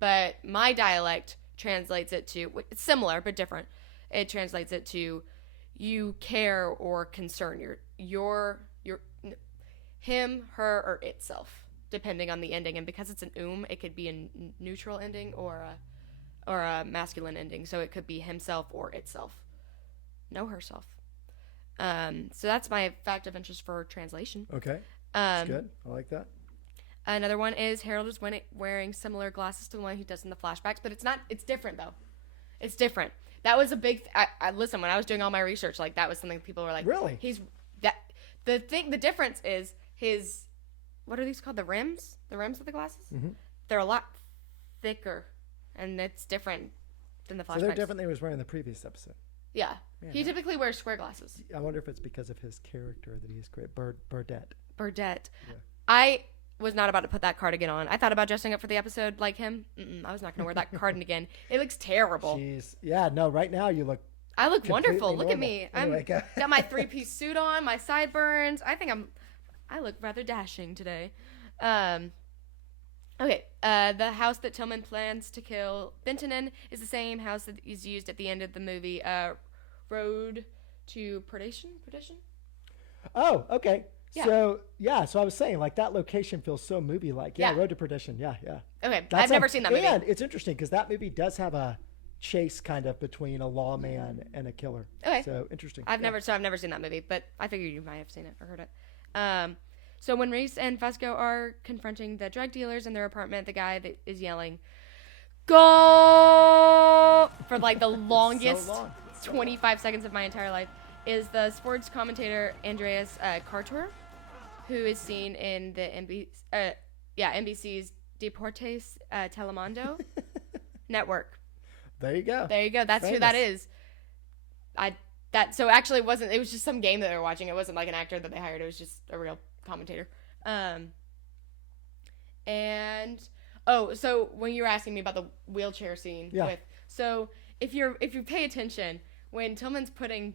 But my dialect translates it to, it's similar but different. It translates it to you care or concern your him, her, or itself, depending on the ending. And because it's an it could be a neutral ending or a masculine ending. So it could be himself or itself. No, herself. So that's my fact of interest for translation. Okay. That's good. I like that. Another one is Harold is wearing similar glasses to the one he does in the flashbacks, but it's different though. It's different. That was a big, listen, when I was doing all my research, like that was something people were like, Really? the difference is his what are these called? The rims of the glasses. Mm-hmm. They're a lot thicker, and it's different than the flashbacks. So they're different than he was wearing in the previous episode. Yeah. He typically wears square glasses. I wonder if it's because of his character that he's great. Burdette. Yeah. I was not about to put that cardigan on. I thought about dressing up for the episode like him. I was not going to wear that cardigan. It looks terrible. Jeez. Yeah, no, right now you look... I look wonderful. normal. Look at me. Anyway, I'm got my 3-piece suit on, my sideburns. I look rather dashing today. Okay. The house that Tillman plans to kill Benton in is the same house that is used at the end of the movie Road to Perdition? Oh, okay. Yeah. So I was saying, like, that location feels so movie-like. Yeah, Road to Perdition. Yeah. Okay, I've never seen that movie. And it's interesting because that movie does have a chase kind of between a lawman and a killer. Okay. So interesting. I've never seen that movie, but I figured you might have seen it or heard it. So when Reese and Fusco are confronting the drug dealers in their apartment, the guy that is yelling, "Go!" for like the longest 25 seconds of my entire life is the sports commentator Andreas Carter, who is seen in the NBC's Deportes Telemundo network. There you go. That's who that is. So actually it was just some game that they were watching. It wasn't like an actor that they hired. It was just a real commentator. So when you were asking me about the wheelchair scene so if you pay attention, when Tillman's putting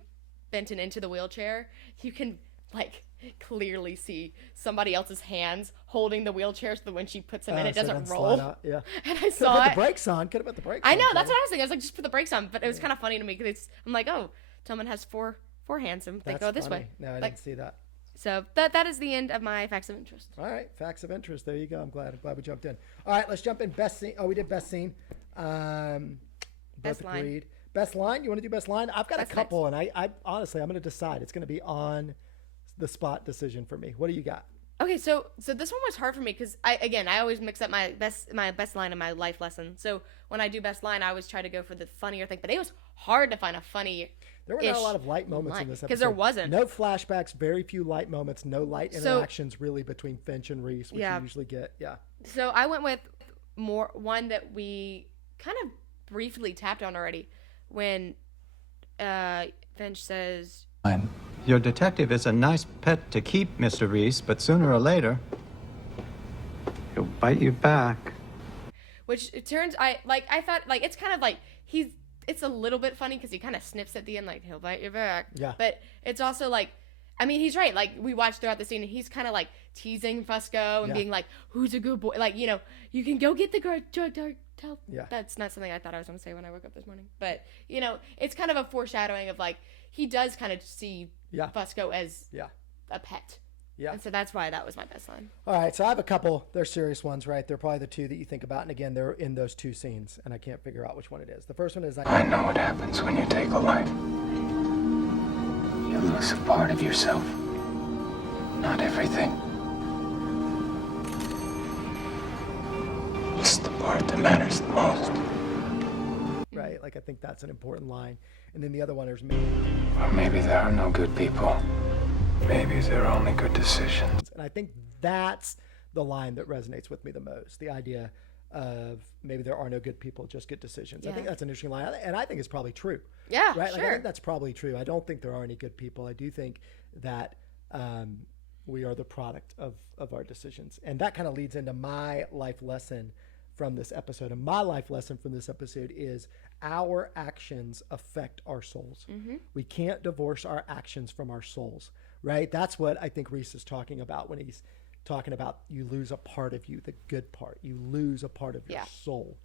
Benton into the wheelchair, you can like clearly see somebody else's hands holding the wheelchair so that when she puts him in, it doesn't roll. Yeah. And I saw it. Could have put the brakes on. I know, that's what I was thinking. I was like, just put the brakes on. But it was kind of funny to me because I'm like, oh, Tillman has four hands and they go this way. No, I didn't see that. So that is the end of my facts of interest. All right, facts of interest. There you go. I'm glad we jumped in. All right, let's jump in. Best scene. Oh, we did best scene. Best line. Agreed. Best line. You want to do best line? I've got a couple, and I honestly, I'm going to decide. It's going to be on the spot decision for me. What do you got? Okay, so this one was hard for me because I always mix up my best line and my life lesson. So when I do best line, I always try to go for the funnier thing. But it was hard to find a funny. There were not a lot of light moments in this episode. Because there wasn't. No flashbacks, very few light moments, no light interactions really between Finch and Reese, which you usually get. Yeah. So I went with one that we kind of briefly tapped on already when Finch says, "Your detective is a nice pet to keep, Mr. Reese, but sooner or later, he'll bite you back." Which it turns, I thought, like, it's kind of like, it's a little bit funny because he kind of snips at the end, like, he'll bite you back. Yeah. But it's also like, I mean, he's right. Like, we watched throughout the scene, and he's kind of like teasing Fusco and being like, who's a good boy? Like, you know, you can go get the drug tell. Yeah. That's not something I thought I was going to say when I woke up this morning. But, you know, it's kind of a foreshadowing of, like, he does kind of see Fusco as a pet. Yeah. And so that's why that was my best line. All right. So I have a couple. They're serious ones, right? They're probably the two that you think about. And again, they're in those two scenes, and I can't figure out which one it is. The first one is I know what happens when you take a life. You lose a part of yourself. Not everything. It's the part that matters the most. Right. Like, I think that's an important line. And then the other one is me. Or maybe there are no good people. Maybe there are only good decisions. And I think that's the line that resonates with me the most. The idea of maybe there are no good people, just good decisions. Yeah. I think that's an interesting line. And I think it's probably true. Yeah, right? sure. Like, I think that's probably true. I don't think there are any good people. I do think that we are the product of our decisions. And that kind of leads into my life lesson from this episode. And my life lesson from this episode is our actions affect our souls. Mm-hmm. We can't divorce our actions from our souls, right? That's what I think Reese is talking about when he's talking about you lose a part of you, the good part. You lose a part of your soul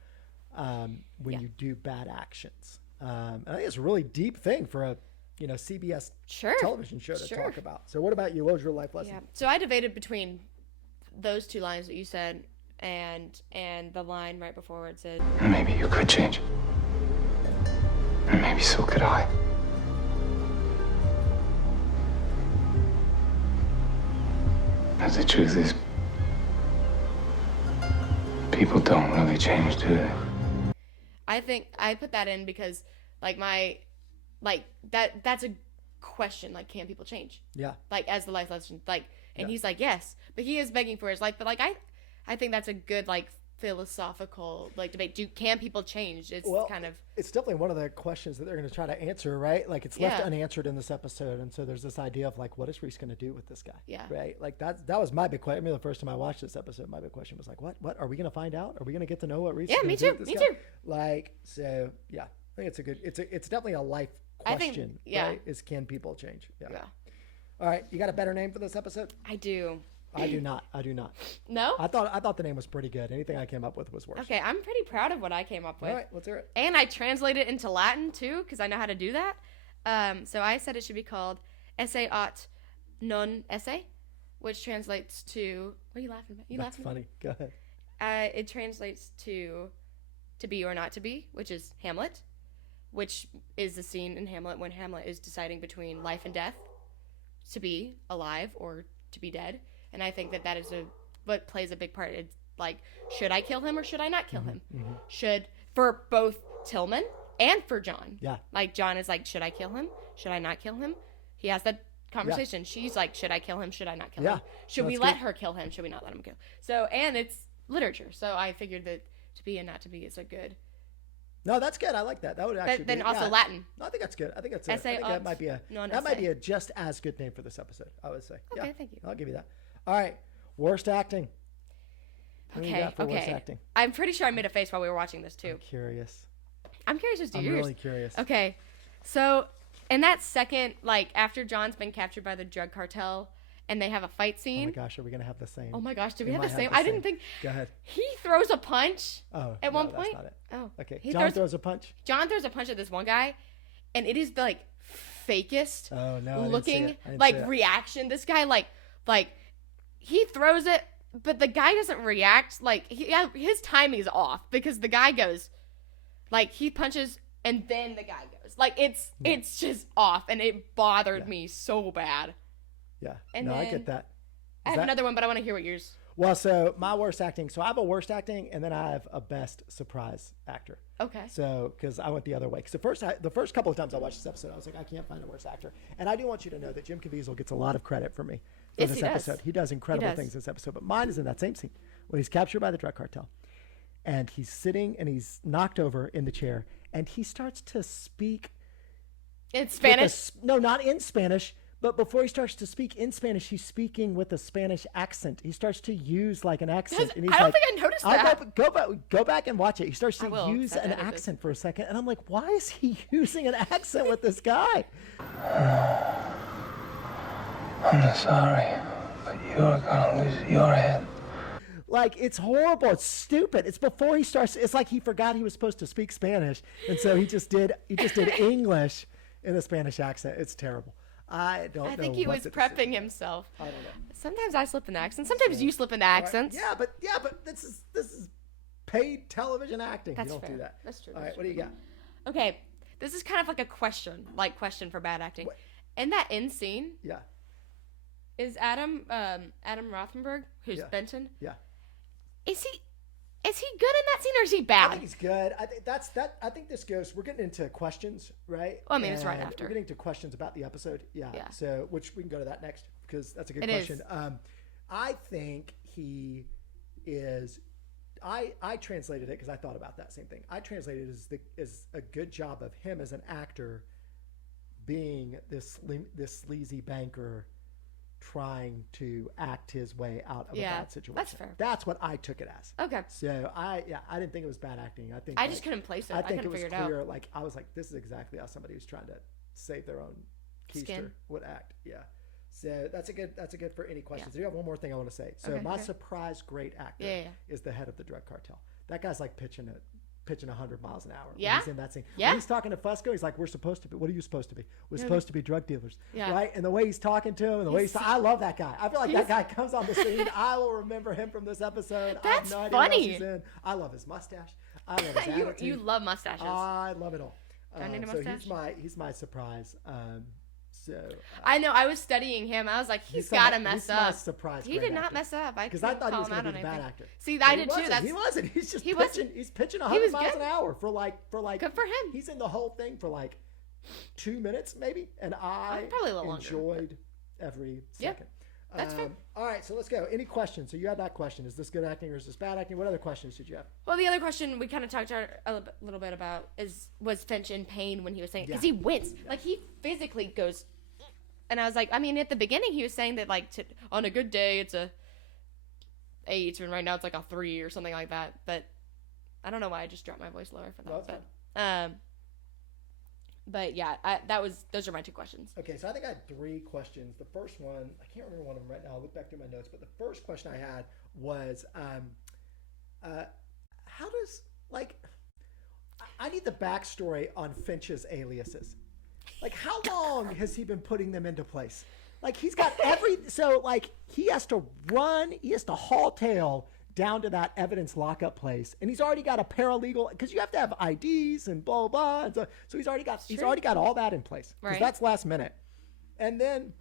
when you do bad actions. And I think it's a really deep thing for a CBS television show to talk about. So what about you? What was your life lesson? Yeah. So I debated between those two lines that you said and the line right before where it said, maybe you could change. And maybe so could I. But the truth is, people don't really change, do they? I think I put that in because that's a question. Like, can people change? Yeah. Like, as the life lesson, like, And he's like, yes, but he is begging for his life. But like, I think that's a good like philosophical like debate. Can people change? It's it's definitely one of the questions that they're going to try to answer, right? Like it's left unanswered in this episode, and so there's this idea of like, what is Reese going to do with this guy? Yeah, right. Like that was my big question. I mean, the first time I watched this episode, my big question was like, what are we going to find out? Are we going to get to know what Reese? Yeah, me too. Me too. Like so, yeah. I think it's definitely a life question. Right? Is can people change? Yeah. All right, you got a better name for this episode? I do. I do not. No? I thought the name was pretty good. Anything I came up with was worse. Okay, I'm pretty proud of what I came up with. All right, let's hear it. And I translated it into Latin too, because I know how to do that. So I said it should be called esse aut non esse, which translates to. What are you laughing about? That's funny. Go ahead. It translates to be or not to be, which is Hamlet, which is the scene in Hamlet when Hamlet is deciding between life and death, to be alive or to be dead. And I think that is what plays a big part. It's like, should I kill him or should I not kill him? Mm-hmm. For both Tillman and for John. Yeah. Like, John is like, should I kill him? Should I not kill him? He has that conversation. Yeah. She's like, should I kill him? Should I not kill him? Should we let her kill him? Should we not let him kill? So, and it's literature. So I figured that to be and not to be is a good. No, that's good. I like that. That would actually then also Latin. No, I think that's good. I think that might be a just as good name for this episode, I would say. Okay, thank you. I'll give you that. All right, worst acting. What do you got for worst acting? I'm pretty sure I made a face while we were watching this too. I'm curious as to yours. I'm really curious. Okay, so in that second, like after John's been captured by the drug cartel and they have a fight scene. Oh my gosh, are we gonna have the same? Oh my gosh, do we have the same? I didn't think. Go ahead. He throws a punch. At one point. That's not it. Oh, okay. John throws a punch. John throws a punch at this one guy, and it is the like fakest looking like reaction. This guy like he throws it, but the guy doesn't react. Like his timing is off because the guy goes like he punches and then the guy goes like it's just off, and it bothered me so bad. Yeah. And I get that. I have another one, but I want to hear what yours. Well, so my worst acting. So I have a worst acting, and then I have a best surprise actor. Okay. So, because I went the other way. Because the first couple of times I watched this episode, I was like, I can't find a worst actor. And I do want you to know that Jim Caviezel gets a lot of credit for me for this episode. He does incredible things in this episode. But mine is in that same scene when he's captured by the drug cartel, and he's sitting and he's knocked over in the chair, and he starts to speak in Spanish. No, not in Spanish. But before he starts to speak in Spanish, he's speaking with a Spanish accent. He starts to use like an accent. And he's I don't think I noticed that. Go back and watch it. He starts to use an accent for a second. And I'm like, why is he using an accent with this guy? I'm sorry, but you're gonna lose your head. Like, it's horrible. It's stupid. It's before he starts. It's like he forgot he was supposed to speak Spanish. And so he just did English in a Spanish accent. It's terrible. I think he was prepping himself. I don't know. Sometimes I slip into accents. Sometimes you slip into accents. Right. Yeah, but this is paid television acting. That's you don't fair. do that. That's true. All right, what do you got? Okay, this is kind of like a question for bad acting. What? In that end scene. Yeah. Is Adam Rothenberg, who's Benton? Yeah. Is he good in that scene, or is he bad? I think he's good. I think I think this goes. We're getting into questions, right? Well, I mean, it's right after. We're getting to questions about the episode. Yeah. So, which we can go to that next because that's a good question. I think he is. I translated it because I thought about that same thing. I translated it as a good job of him as an actor, being this sleazy banker, trying to act his way out of a bad situation. That's fair. That's what I took it as. Okay. So I didn't think it was bad acting. I just couldn't place it. I think couldn't it was figure clear. it out. Like I was like, this is exactly how somebody who's trying to save their own keister would act. Yeah. So that's a good for any questions. I do have one more thing I want to say. So my surprise great actor is the head of the drug cartel. That guy's like pitching 100 miles an hour. Yeah. When he's in that scene. Yeah. When he's talking to Fusco, he's like, we're supposed to be. What are you supposed to be? We're supposed to be drug dealers. Yeah. Right? And the way he's talking to him and the way I love that guy. I feel like that guy comes on the scene. I will remember him from this episode. That's I have no idea funny. What else he's in. I love his mustache. I love his attitude. You love mustaches. I love it all. Do I need a so mustache? he's my surprise. I know. I was studying him. I was like, he's got to mess up. My surprise. He did not mess up. Because I thought he was going to be a bad actor. See, I did too. He wasn't. He's just pitching. He's pitching 100 miles an hour for like. Good for him. He's in the whole thing for like 2 minutes maybe, and I probably a little enjoyed every second. That's fair. All right, so let's go. Any questions? So you had that question. Is this good acting or is this bad acting? What other questions did you have? Well, the other question we kind of talked a little bit about was Finch in pain when he was saying it? Because he winced. Like, he physically goes... And I was like, I mean, at the beginning, he was saying that, like, on a good day, it's a 8, and right now it's like a 3 or something like that. But I don't know why I just dropped my voice lower for that. But yeah, those are my 2 questions. Okay, so I think I had 3 questions. The first one, I can't remember one of them right now. I'll look back through my notes. But the first question I had was, how does, like, I need the backstory on Finch's aliases. Like, how long has he been putting them into place? Like, he's got so, like, he has to haul tail down to that evidence lockup place, and he's already got a paralegal, because you have to have IDs and blah blah. And so he's already got all that in place, because that's last minute. And then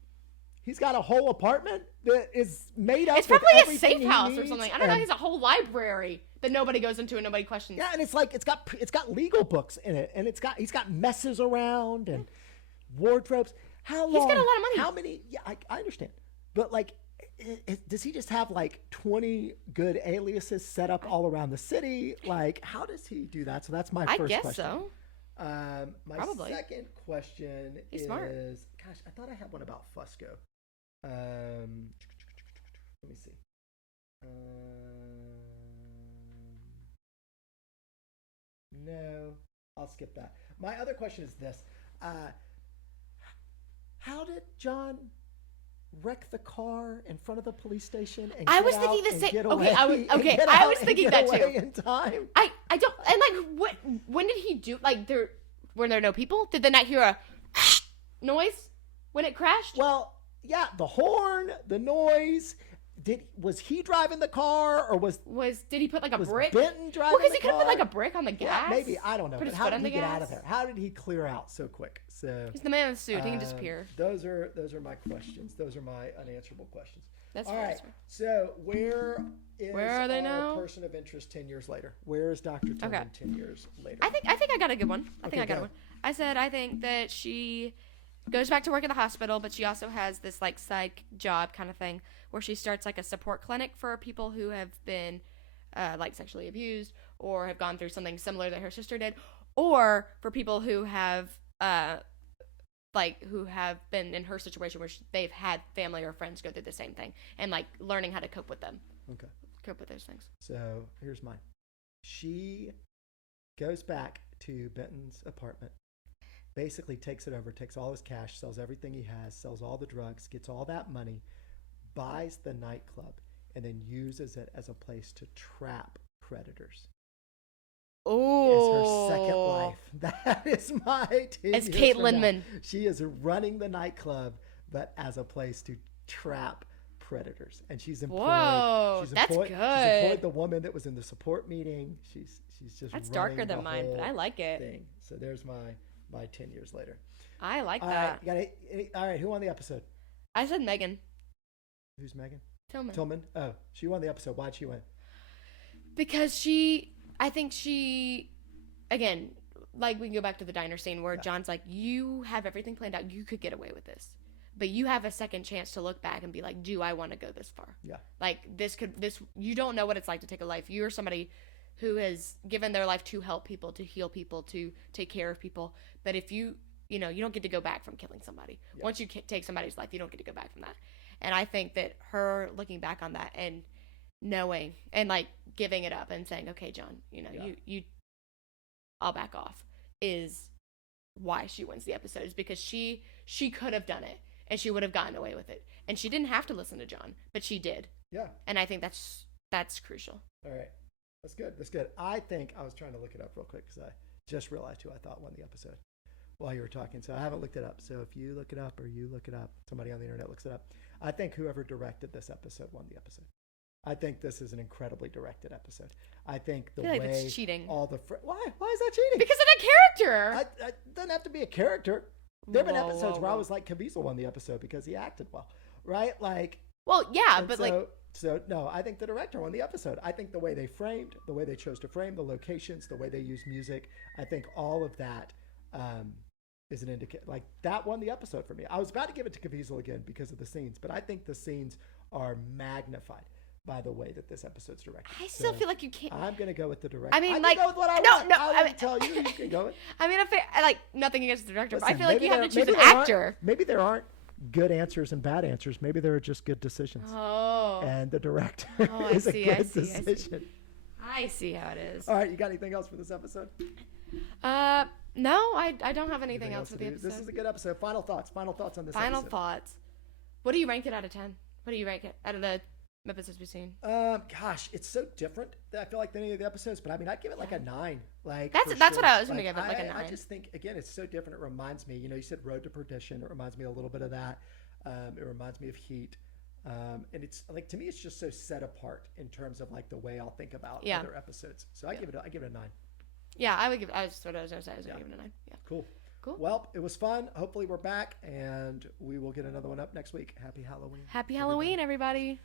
he's got a whole apartment that is made up. It's probably a safe house or something. I don't know. He's a whole library that nobody goes into and nobody questions. Yeah, and it's like it's got legal books in it, and he's got messes around and wardrobes. How long? He's got a lot of money. How many? Yeah, I understand, but like, does he just have like 20 good aliases set up all around the city? Like, how does he do that? So that's my first question. I guess so. My Probably. Second question is, smart. Gosh, I thought I had one about Fusco. Let me see. No, I'll skip that. My other question is this. How did John wreck the car in front of the police station and I was thinking the same. I was thinking that too. In time? I don't, and like, when did he do, like, were there no people? Did they not hear a noise when it crashed? Well, yeah, the horn, the noise. Was he driving the car, or did he put like a brick? Benton driving the car? Well, because he could have put like a brick on the gas. Yeah, maybe, I don't know. Put but his how foot did on he the get gas? out of there? How did he clear out so quick? So he's the man in the suit. He can disappear. Those are my questions. Those are my unanswerable questions. That's all fair, right. So where are they now? Person of interest 10 years later? Where is Dr. Tillman 10 years later? I think I got a good one. I got one. I said I think that she goes back to work at the hospital, but she also has this like psych job kind of thing where she starts like a support clinic for people who have been like sexually abused or have gone through something similar that her sister did, or for people who have been in her situation where they've had family or friends go through the same thing, and like learning how to cope with them. Okay. Cope with those things. So here's mine. She goes back to Benton's apartment, basically takes it over, takes all his cash, sells everything he has, sells all the drugs, gets all that money, buys the nightclub, and then uses it as a place to trap predators. Oh, it's her second life. That is my 10 It's years Kate from now. Lindman. She is running the nightclub, but as a place to trap predators. And she's employed. Whoa, that's good. She's employed the woman that was in the support meeting. She's just that's darker than mine, but I like it. Thing. So there's my 10 years later. I like all that. Right, all right, who won the episode? I said Megan. Who's Megan? Tillman. Oh, she won the episode. Why'd she win? Because I think she, again, like we can go back to the diner scene where John's like, you have everything planned out. You could get away with this. But you have a second chance to look back and be like, do I want to go this far? Yeah. Like you don't know what it's like to take a life. You're somebody who has given their life to help people, to heal people, to take care of people. But if you don't get to go back from killing somebody. Yeah. Once you take somebody's life, you don't get to go back from that. And I think that her looking back on that and knowing and like giving it up and saying, okay, John, I'll back off, is why she wins the episode, is because she could have done it and she would have gotten away with it. And she didn't have to listen to John, but she did. Yeah. And I think that's crucial. All right. That's good. I think I was trying to look it up real quick because I just realized who I thought won the episode while you were talking. So I haven't looked it up. So if you look it up or you look it up, somebody on the internet looks it up, I think whoever directed this episode won the episode. I think this is an incredibly directed episode. I think the way it's cheating. Why is that cheating? Because of the character. It doesn't have to be a character. There have been episodes where I was like, Caviezel won the episode because he acted well, right? Like, well, yeah, but no, I think the director won the episode. I think the way they framed, the way they chose to frame the locations, the way they used music, I think all of that is an indicator. Like that won the episode for me. I was about to give it to Caviezel again because of the scenes, but I think the scenes are magnified by the way that this episode's directed. I still feel like you can't. I'm gonna go with the director. I mean, can like, go with what I no, want. no, I mean, tell you. You can go with. I mean, I like nothing against the director, but I Listen, feel like you have to choose an maybe there actor. Maybe there aren't good answers and bad answers. Maybe there are just good decisions. Oh. And the director I is a see, good I see. decision. I see how it is. All right, you got anything else for this episode? No, I don't have anything else for the to do? episode. This is a good episode. Final thoughts on this Final episode. thoughts. What do you rank it out of 10? What do you rank it out of the episodes we've seen? Gosh, it's so different. I feel like than any of the episodes, but I mean, I'd give it like a 9. Like that's what I was gonna give it, like a 9. I just think again, it's so different. It reminds me, you said Road to Perdition. It reminds me a little bit of that. It reminds me of Heat. And it's like, to me, it's just so set apart in terms of like the way I'll think about other episodes. So I give it a 9. Yeah, I would give. That's what I was gonna say. I was gonna give it a 9. Yeah. Cool. Cool. Well, it was fun. Hopefully we're back and we will get another one up next week. Happy Halloween. Happy Halloween, everybody.